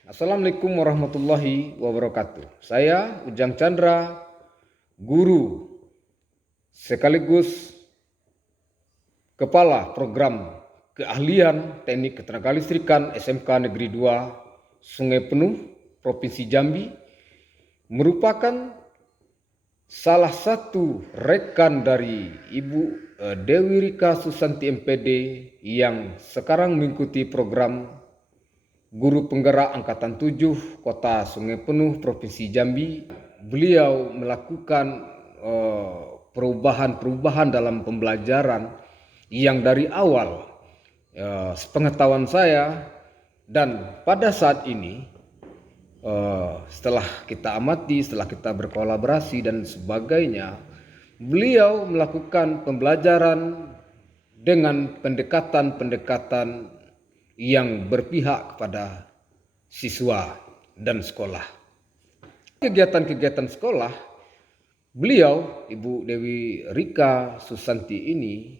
Assalamualaikum warahmatullahi wabarakatuh. Saya Ujang Chandra, guru sekaligus Kepala Program Keahlian Teknik Ketenagalistrikan SMK Negeri 2 Sungai Penuh, Provinsi Jambi, merupakan salah satu rekan dari Ibu Dewi Rika Susanti MPD yang sekarang mengikuti program Guru Penggerak Angkatan 7 Kota Sungai Penuh, Provinsi Jambi. Beliau melakukan perubahan-perubahan dalam pembelajaran yang dari awal sepengetahuan saya, dan pada saat ini setelah kita amati, setelah kita berkolaborasi dan sebagainya, beliau melakukan pembelajaran dengan pendekatan-pendekatan yang berpihak kepada siswa dan sekolah. Kegiatan-kegiatan sekolah, beliau, Ibu Dewi Rika Susanti ini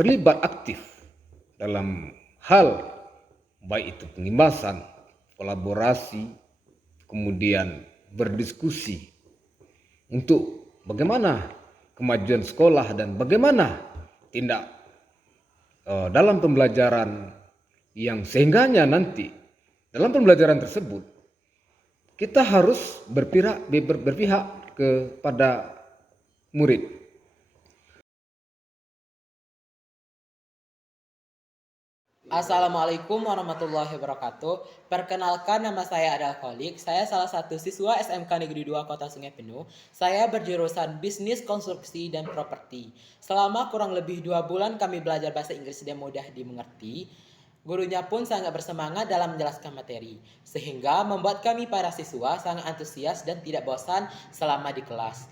terlibat aktif dalam hal baik itu pengimbasan, kolaborasi, kemudian berdiskusi untuk bagaimana kemajuan sekolah dan bagaimana tindak dalam pembelajaran yang sehingganya nanti dalam pembelajaran tersebut kita harus berpihak kepada murid. Assalamualaikum warahmatullahi wabarakatuh. Perkenalkan, nama saya Adal Kholik. Saya salah satu siswa SMK Negeri 2 Kota Sungai Penuh. Saya berjurusan Bisnis Konstruksi dan Properti. Selama kurang lebih 2 bulan kami belajar bahasa Inggris dan mudah dimengerti. Gurunya pun sangat bersemangat dalam menjelaskan materi, sehingga membuat kami para siswa sangat antusias dan tidak bosan selama di kelas.